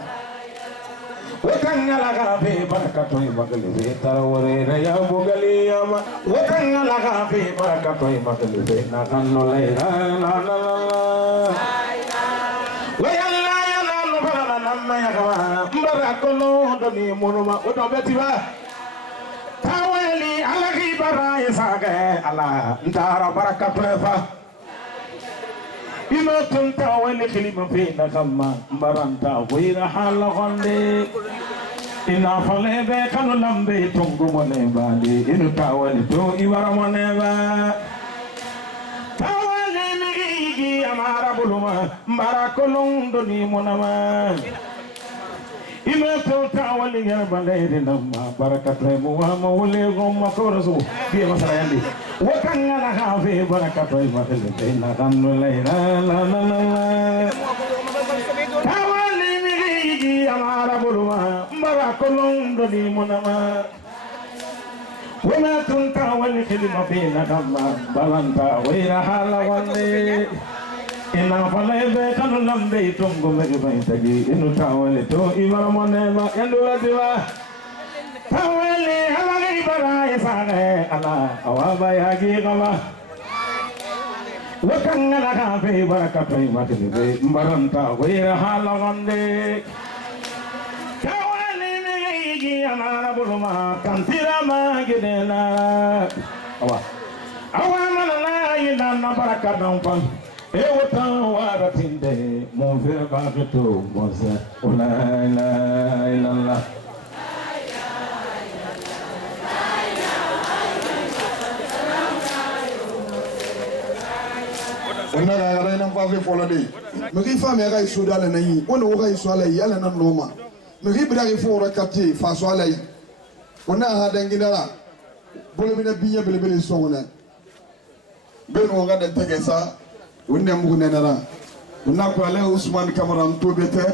wakangala kafe barakatwe matalibe tarore ya bugaliyawa wakangala kafe barakatwe matalibe nakano leira la Wayalla yalla no fala namma yakwa mbara kono doni monoma odo betiba taweli ala gibara yasage ala ndara barakatu fa ino tunta weli khilima fi nakama mbaranta wira hala gonde ina falebe kanu lambe tungu mone bali ino taweli to ibara mone ba amara buluma mbarakolong doni monama ime to tawali ya balere namma barakatay mo wa mawle gomma koraso bi masara yandi wakanga na hafe barakatay matele na kanu leira la tawali mi amara buluma mbarakolong doni monama wala tunta wali khilima bina kama balanta wira hala wale ina falebe kanu lambe tungo mege baitagi inu tawale to ibara monema yandula diwa tawale hala ibara yasane ala awaba yagi kama wakangala kafe barakatu matebe mbaranta wira hala wande amara buluma kantira magedela awa manana ina na baraka dampan e wota wara tinde mon frère baketo moza la la la ona ga gara ina fa fe fola de megi fa me ga isuda le nayi ona wo ga isuala yi ala na noma megi bira ge fo rakati fa so ala yi ona ha dangidara bolo bina binya bele songona beno ga de tegesa wonne mugu nenara ona ko ala Usman Camara to bete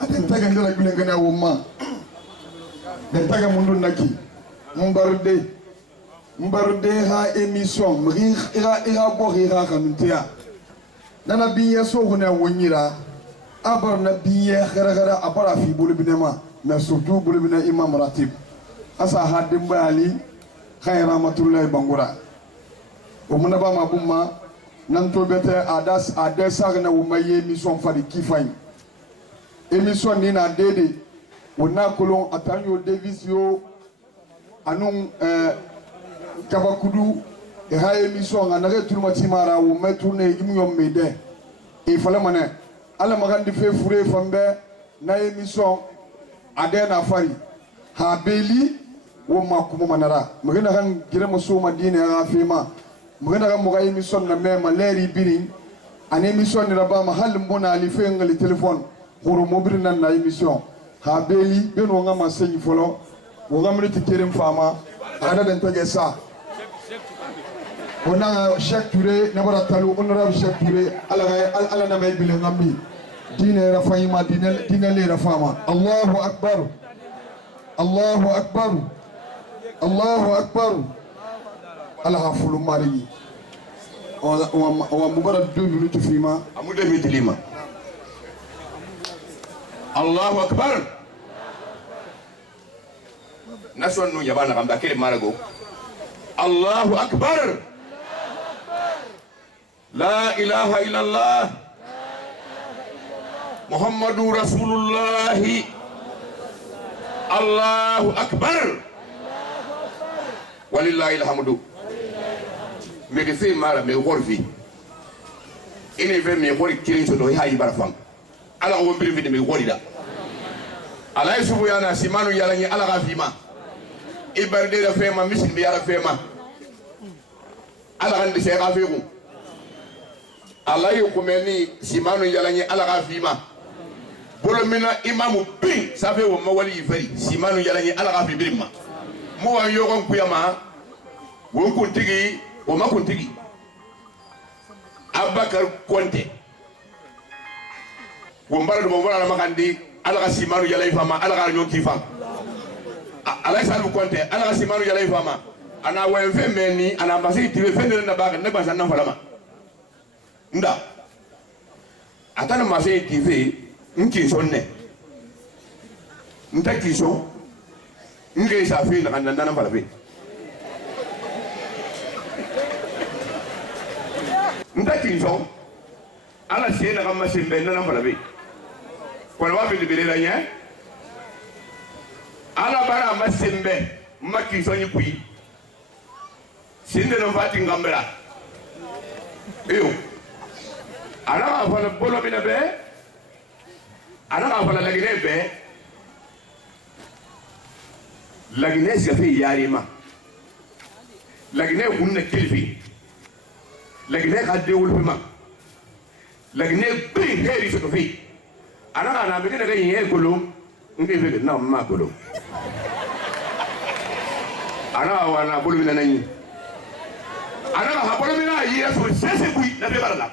aden tegandira bile ngana wumma de tega mundu naki mbarde ha émission mri ira bo ira kamuntia nana biye so hona wonyira abar na biye gara abara fi bulubinema mais surtout bulubina imam ratib asa hadim bali khayra matullahi bangura o muna ba mabumma nan to bete adesa na wumaye émission fadi kifany émission ni na dede wona kolon atanyo Davis yo anun kabakudu e ha émission nga nare turma timara wo metourne imu yom mede e fala mané ala magandi fe fouré fambe na émission adena fari ha beli wo makumo manara magana kan gira maso madine ha fema magana kan moga émission na mema leri biri an émission ni raba mahal mbona ali fe ngali téléphone horo mobiri nan na émission ha beli beno nga masenyi folo wo ngamri tikerem fama ada den tege sa ona Cheikh Touré nabara talu honorable Cheikh Touré ala na may bile ngambi dine rafayima dine le rafama Allahu akbar Allahu akbar Allahu akbar ala hafulu mari wa mubarak 2 minutes fima amude mitlima Allahu akbar nason no yabana kamba kele marago Allahu akbar la ilaha illallah Muhammadu Rasulullahi. Allahu Akbar. Walillahi alhamdu. Mege fe mara me gorfi. Ine ve me gori kirin so do hayi barfam. Ala ko mbiri vidi me gori da. Ala yusufu yana simanu yala ni ala gafima. Ibarde da fema misin bi yala fema. Ala kan de se gafiku. Ala yu kumeni simanu yala ni ala gafima. Bolo mina imamu bin safe wo mawali yifari simanu yala ni ala gafi birima. Mo wa yogon kuyama wo kuntigi wo makuntigi Abakar Konte wo mbara do mbara makandi ala ga simanu yala ifama ala ga nyon kifa ala salu Konte ala ga simanu yala ifama ana wa meni ana basi tiwe fende na baga ne basa nan falama nda atana masi tiwe nki sonne nta kiso nge safi na nan falafi nta kiso ala sena kama simbe nan falafi kwa wapi libirela nya ala bara masimbe makiso nyipui sinde no fati ngambela iyo ala fala bolo mina be ala fala lagine be lagine sigafi yarima lagine kunne kilfi lagine kadde wulfima lagine bin heri sigafi ana na bigina ga yin golo ngi be na ma golo ana wana bolo mina nani ana ha bolo mina yi so sese bui na be barala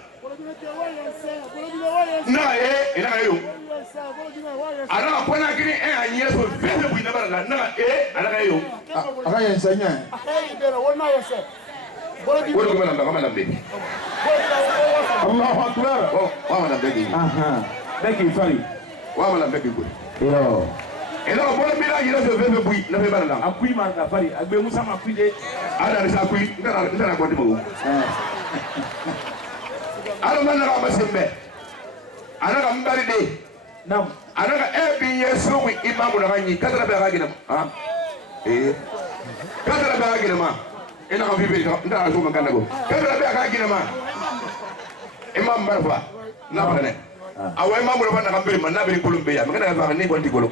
na ina ga yo ana kona gini anyi so sese bui na barala na ana ga yo Aka yensenya. bolo kuma na kama na be Allahu Akbar. wa na be Aha. Beki fari. wa na be ko Yo. ina bolo mina yi so sese bui na be barala Akui ma na fari agbe musa ma kuide. ada risa kui ndana ko dimo ala man na ba sembe ana ga mbari de Nam. ana ga ebi yesu wi imamu na ganyi kadara be ga gina ha kadara be ga gina ma ina ga bibi ndana so man kanago kadara be ga gina ma imam barfa na bane awa imamu na bana gambiri man na bari kulumbe ya magana ga ni bonti golo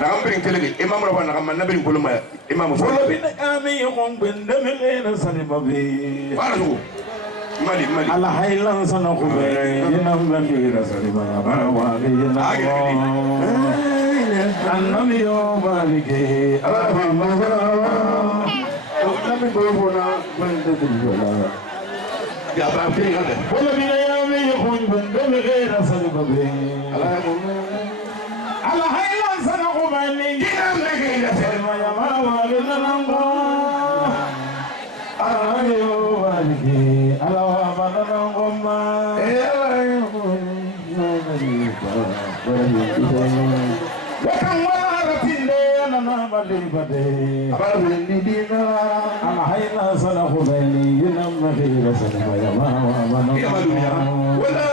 na gambiri kelege imamu na bana gamman na bari kulumba imamu so Bolo bin ami on bende mele na sani babe. wala so mali Ala haylan sana kube ina mbe na sani ba wa ina. Annami yo malike ala ma Annami bofona bende dulala. ya ba fi ga Bolo bin ami on bende mele na sani babe. Ala haylan sana kube ina mege ya se ya ma wa ina nango. Ayo walike ala wa banana ngoma wakan wala tinde na bade bade abara dina ama hayna sana khubani yinam mahira sana ya ma wa banana wala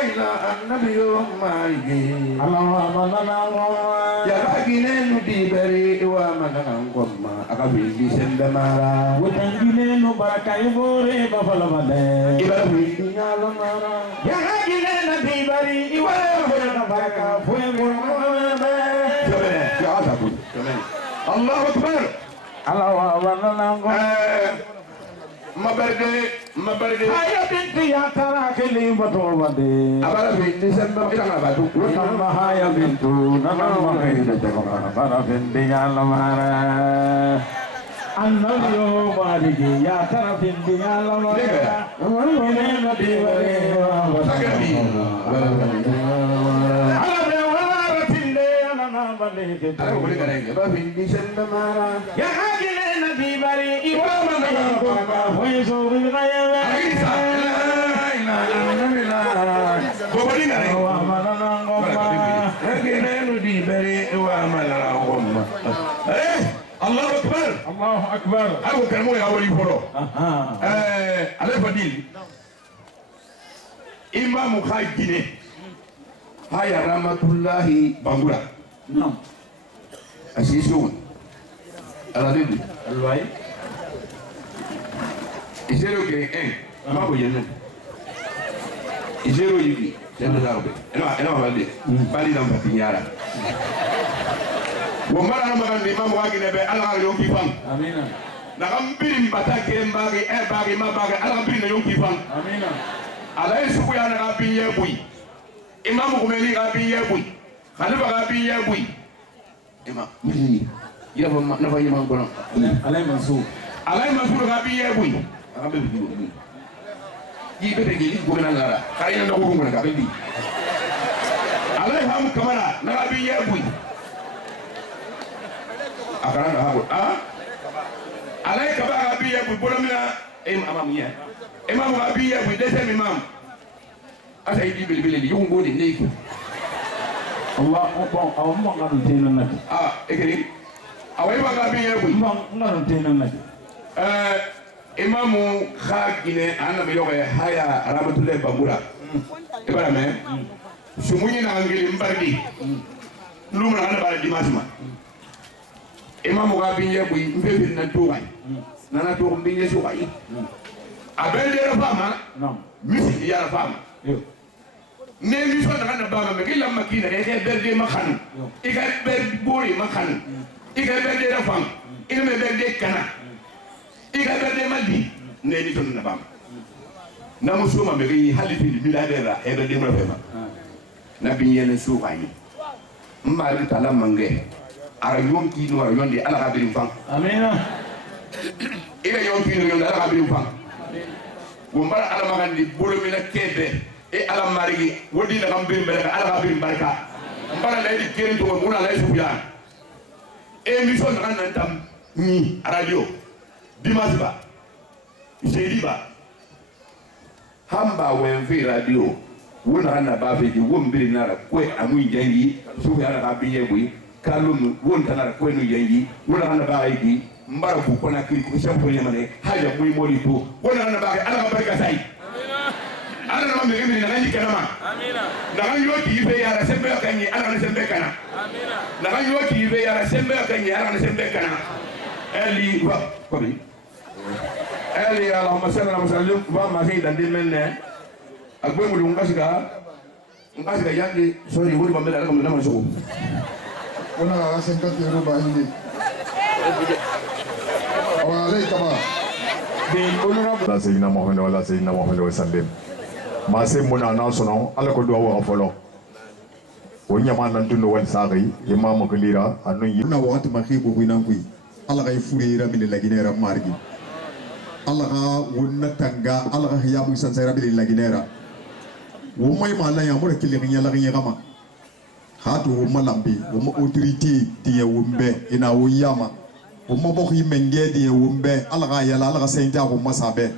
ila annabiyo maliki ala wa banana ngoma ya bagine nudi bari wa manana ngoma akabindi sendamara wutangile no baraka yore bafala bade ibara nyalo mara ya hagile na dibari iwa na baraka fue ngoma ya asabu Allahu akbar ala wa banana ngoma mabarde aya binti ya tara kili bato bade abara bindi sendam ila batu Nama haya bintu nama mahida jagana bara binti ya lamara Annaliyo maliki ya tara binti ya lamara Ine nabi wale Sakati. Alabe wala ratinde anana balike ala ko bali garenge ba bindi sendamara Ya hagile nabi bari iwa mana koma Fweso bilgayebe Alisa ila ko bali garenge Wa manana ngoma Haginenu di bari wa malala ngoma Allahu akbar Allahu Akbar Abu kalmo ya wali foro ale fadil Imam Khagine haya rahmatullahi bangura non asisiun ala debi alway isero ke ma ko yenen isero yiki sen da robe ena balde bali nam patinyara wo mara ma kan imam wa gine be ala yo ki fam amina na kam birim batake mbagi bagi ma bagi ala birim yo ki fam amina ala isuku ya na biye bui imam ko meli ga biye bui khalifa ga biye bui imam ni ya ba na fa imam ko alay mansur ga biye bui aga be bui yi be de ko na ngara kay na ko ngara ga be di alay ham kamara na ga biye bui akara na ha alay ka ba ga biye bui bolomina imam ya imam ga biye bui deuxième imam asa yi bilibili yung ngodi neki Allah bon aw mo ngadu tenen nak ekeri awai ba ga biye bui mo ngadu tenen nak imamu khagine ana mi yoga haya rahmatullahi bangura ibara me sumuyi na ngili mbardi lumna ana bara dimasma imamu ga biye bui mbebi na tuwai nana to mbiye sukai abende fama non misi ya fama yo ne mi so na bama me kila makina ke berde makhan iga berde bori makhan iga berde rafam iga me berde kana iga berde maldi ne ni to na bama na musuma me ri halifi biladera e berde ma fema na binyene suwai mali tala mange ara yonki no ara yonde ala gabirim fam amina iga yonki no yonde ala gabirim fam wombara ala magandi bolomina kebe e ala marigi wodi na gambir mbere ala gambir barka mbara lay di keren to muna lay suya émission na nan tam ni radio dimanche ba jeudi ba hamba wen fi radio wona na ba fe di wombiri na ko amu jangi suya na ga biye bui kalum won tanara ko no jangi wona na ba yi mbara bu kona kiri ko champo yemane haja muy moli to wona na ba ala ga barka sai ala na me ngi na ngi kana ma amina na ngi yoti ibe yara sembe kanyi ala na sembe kana amina na ngi yoti ibe yara sembe kanyi ala na sembe kana eli wa ko bi eli allahumma salli ala sallim wa ma sai dan din menne agbe mu ngasiga yangi sorry wuri bambela ala ko na ma so wala senkati ruba hindi awalai kama de honorable la sayyidina muhammad wa sallam ma sai muna na sono ala ko do wa folo wonya man nan tundo wal saqi imam kalira anu na wakati makhibu binan kui ala ga fure rabbil laginera margi ala ga wonna tanga ala ga yabu san sai rabbil laginera wo mai mala ya mura kile nya la nya kama hatu wo malambi wo autorité tiya wumbe ina wo yama wo mabok yimenge di wumbe ala ga yala ala ga senta ko masabe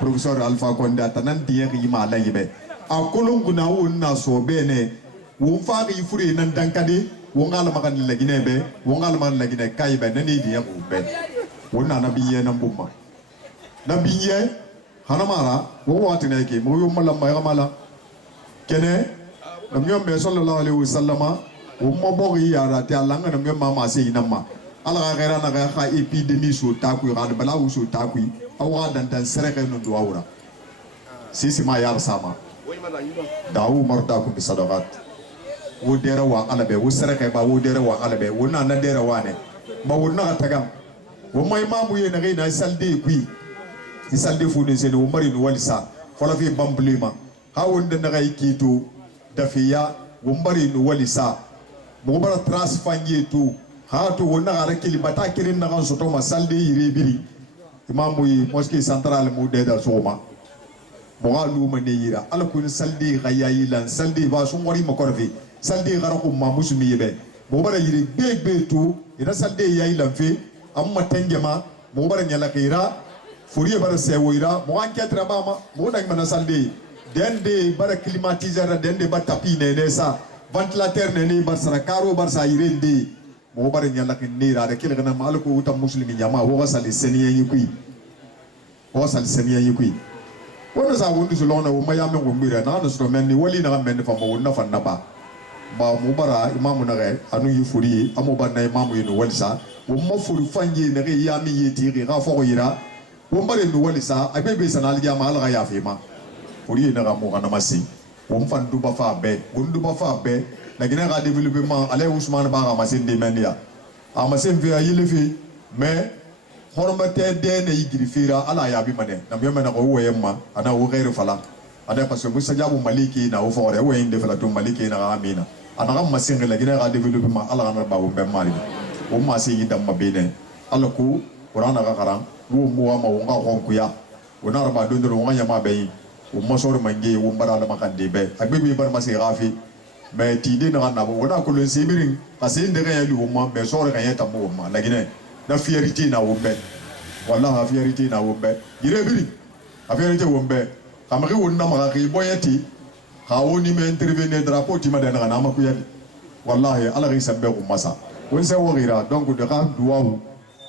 professeur alpha konda tanan diye yi mala yibe a kolonguna wo na so bene wo faari fure nan dankade wo ngala makan lagine be wo ngala man lagine kay be nani diye ko be wo na nabiye nan bumma nabiye hanamara wo watine ke mo yo mala may mala kene namyo me sallallahu alaihi wasallama wo mo bogi yara te alanga namyo mama seyinama ala ga gara na ga epidemie so taku ga bala wo so taku awa dan sereke no do awra sisi ma yar sama dawu marta ku bi sadaqat wo dera wa alabe wo sereke ba wo dera wa alabe wo na dera wa ne ma wo na tagam wo mai mamu ye na ga na salde ku salde fu ne se no mari no walisa fola fi bamblema ha wonde na ga ikito dafiya wo mari no walisa mo bara transfanye to ha to wona ga rakili bata kirin na kan soto ma salde yire biri imamu yi mosque central mu de da soma mo ga lu ma ne yira ala ko salde ga yayi lan salde ba sun wari ma korfi salde ga ko ma musumi yebe mo bara yire be to ina salde yayi lan fe amma tangema mo bara nyala kaira furiye bara sewoira mo an ketra ba ma mo dag mana salde dende bara climatiseur dende ba tapi ne sa ventilateur ne bar sara karo bar sa yire ndi mo bara nyala kin nira da kila kana mal ko uta muslimi nyama wo sali seniye yikui wo sali seniye yikui wona sa wondi so lona wo mayame ngo mbira na no so men ni wali na men fa mo wonna fa naba ba mu bara imamu na ga anu yi furi amu ban na imamu yi no walisa wo ma furi fanje na ga ya mi yi tiri ga fo yira wo bare no walisa abebe sanal ya ma ala ga ya fe ma furi na ga mo kana masi wo fan du ba fa be gundu ba fa be la gina ga développement ale Ousmane ba ga masin de mendia a masin fi ayile fi mais hormate de ne yigiri fira ala ya bi mane na biya mana ko woyemma ana wo gairu fala ada parce que musa jabu maliki na wo fore wo inde fala to maliki na amina ana ga masin la gina ga développement ala ga ba wo be mali wo ma se yi dam mabene ala ko qur'ana ga karam wo mo ma wo ga ko kuya wo na ba do ndo wo nya ma be wo mo sor mangi wo mbara la makande be agbe bar ma se rafi mais tide na na wo na ko le sibirin parce que inde ga lu mo be sor ga yeta mo ma la gina na fierté na wo be wallahi fierté na wo be yire biri a fierté wo be kamari wo na ma ga boyati ha woni me intervenir drapeau ti ma na na ma ku yadi wallahi ala ga sabbe ko masa won se wo gira donc de ga duwawu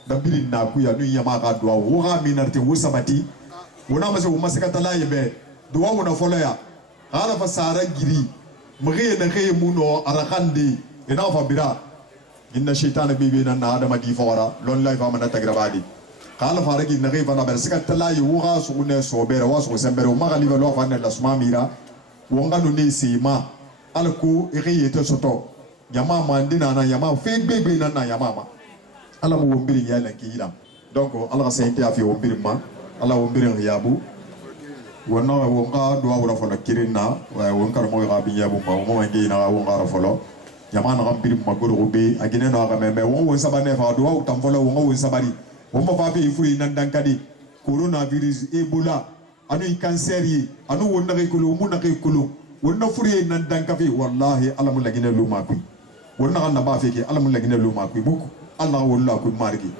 da biri na ku ya nu yama ga duwawu wo ga minarte wo sabati wona ma se wo masaka tala yebe duwawu na folo ya ala fa sara giri mughe na kay muno arakandi ina fa bira inna shaytana bibi na adama di fawara lon lay fa mana tagrabadi qala faragi na kay fa na bersaka tala yi wo ga su ne so bere wa so sembere wo magali va lo fa na lasma mira wo nga no ne sima alko iriyete soto yama mandina na yama fe bebe na yama ma ala mo wombiri ya lan kiyila donc ala sa inte afi wombiri ma ala wombiri yabu wonna wo nga do awra fo na kirinna wa won kar mo ga bi yabu ma mo ngi na wo nga folo yama na gambiri ma goro be agine no ga me wo sabane fa do wa tam folo wo sabari wo mo fa fi furi nan dankadi coronavirus ebola anu cancer yi anu wonna kay kulu mun na kay kulu wonna furi nan dankafi wallahi ala mun lagine lu ma ku wonna kan na ba feke ala mun lagine lu ma ku buku Allah walla ku margi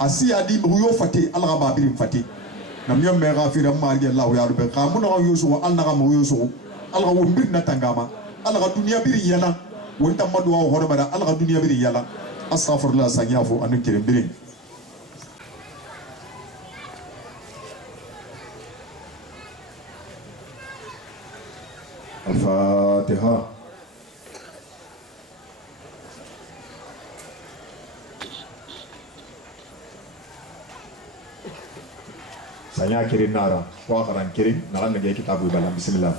asiya di mu yo fati ala ba birim fati nam yom me gafira margi Allah ya rubbe qamun na yusu Allah ga mu yusu Allah wo mbir na tangama Allah ga dunya biri yana wonta madu wa hono mara Allah ga dunya biri yana astaghfirullah sanyafu anu kirim birin الفاتحة saya kirim nara wa karan kirim nakan lagi kitabu balam bismillah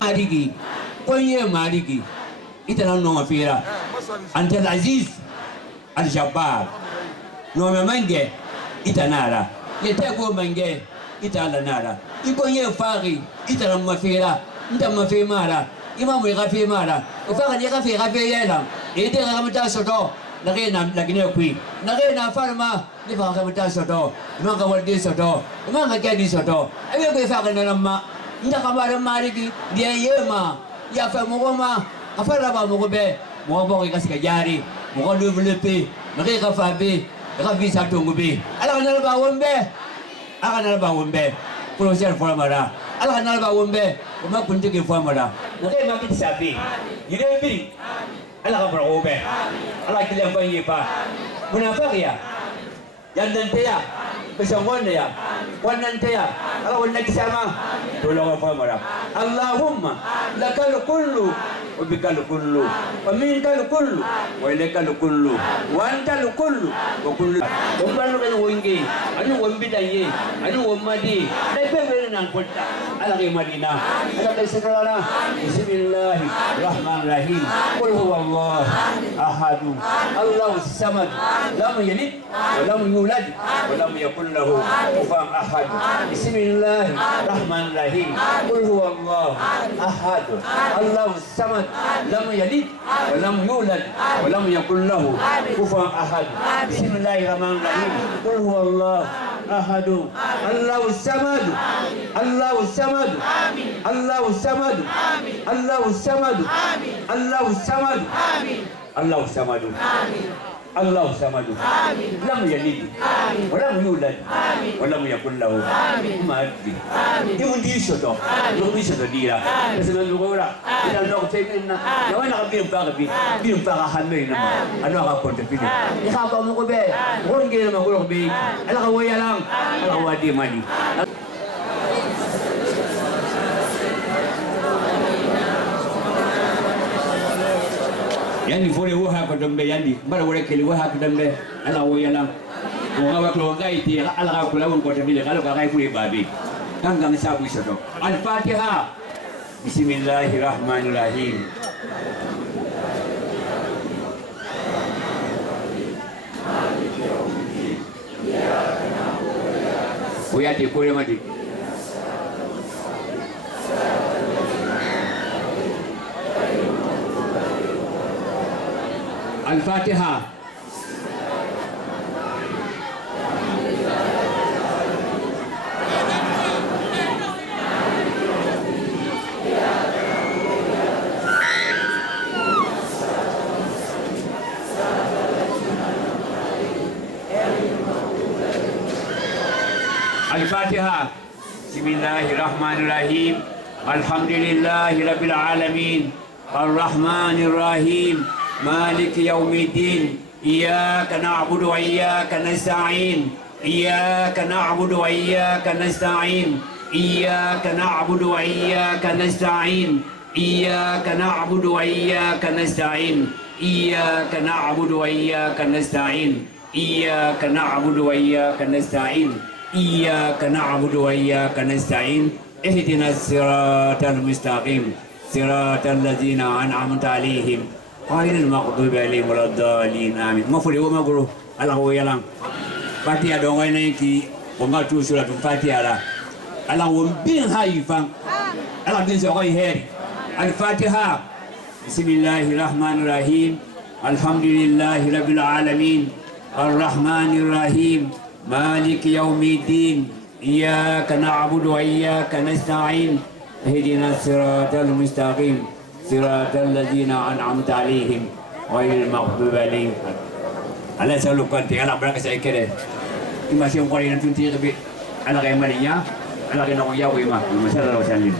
Marigi, konye marigi, itana no mafira. Antel Aziz, Al Jabbar, no mange, itanara. Yetego mange, itala nara. Ikonye fari, itana mafira, nta mafimara. Imamu igafimara. Ufaka ni gafi yela. Ede gamata soto. Nagena lagine kui. Nagena farma, ni fa gamata soto. Imanga waldi soto. Imanga kedi soto. Ebe be fa kana namma. Nda kabare marigi dia yema ya fa mogoma afara ba mogobe mo bo ga sika jari mo développer mari ga fa be ga visa tongobe ala kana ba wombe projet formara ala kana ba wombe o ma kunti ke formara o ke ma kiti sabi yire bi ala ga bro be ala kile ba yepa munafiqiya yandante ya besongone ya wanante ya ala wonnati sama dole fa mara Allahumma lakal kullu wa bikal kullu wa minkal kullu wa ilakal kullu wa antal kullu wa kullu bombalo kan wonge anu wombita ye anu wommadi dai bebe nan kolta ala ke madina ala ke sekala bismillahir rahmanir rahim qul huwallahu ahad أحد الله الصمد لم يلد ولم يولد ولم يكن له كفوا أحد بسم الله الرحمن الرحيم قل هو الله أحد الله الصمد لم يلد ولم يولد ولم يكن له كفوا أحد بسم الله الرحمن الرحيم قل هو الله أحد الله الصمد الله الصمد الله الصمد الله الصمد الله الصمد الله الصمد الله الصمد لم يلد ولم يولد ولم يكن له كفوا أحد يوم دي شتو يوم دي شتو ديرا بس من نقوله إذا لو تبينا لو أنا قبيل باقي بيم باقي حمينا ما أنا أقول تبينا يخاف أمك به ورن كذا ما أقول به أنا قوي لام أنا قوي دي ماني yani fore wo ha ko dombe yandi bara wore keli wo ha ko dombe ala wo yala wo ga waklo ga iti ala ga kula won ko tabile ala ga fure babe kan ga sabu shoto al fatiha bismillahir rahmanir rahim wo ya de ko mati الفاتحة الفاتحة بسم الله الرحمن الرحيم الحمد لله رب العالمين الرحمن الرحيم مالك يوم الدين إياك نعبد وإياك نستعين إياك نعبد وإياك نستعين إياك نعبد وإياك نستعين إياك نعبد وإياك نستعين إياك نعبد وإياك نستعين إياك نعبد وإياك نستعين إياك نعبد وإياك نستعين اهدنا الصراط المستقيم صراط الذين أنعمت عليهم غير المغضوب عليهم ولا الضالين آمين مفولي وما قولوا الله هو يلام فاتحة دونغاي نيكي وما تو سورة الفاتحة لا الله هو بين هايفان الله بين سوغاي هيري الفاتحة بسم الله الرحمن الرحيم الحمد لله رب العالمين الرحمن الرحيم مالك يوم الدين إياك نعبد وإياك نستعين اهدنا الصراط المستقيم صراط الذين أنعمت عليهم غير المغضوب عليهم على سلوك أنت على بركة سيكره إما سيوم قرينا تنتهي على غير مريا على غير نويا وإما مسألة وسلم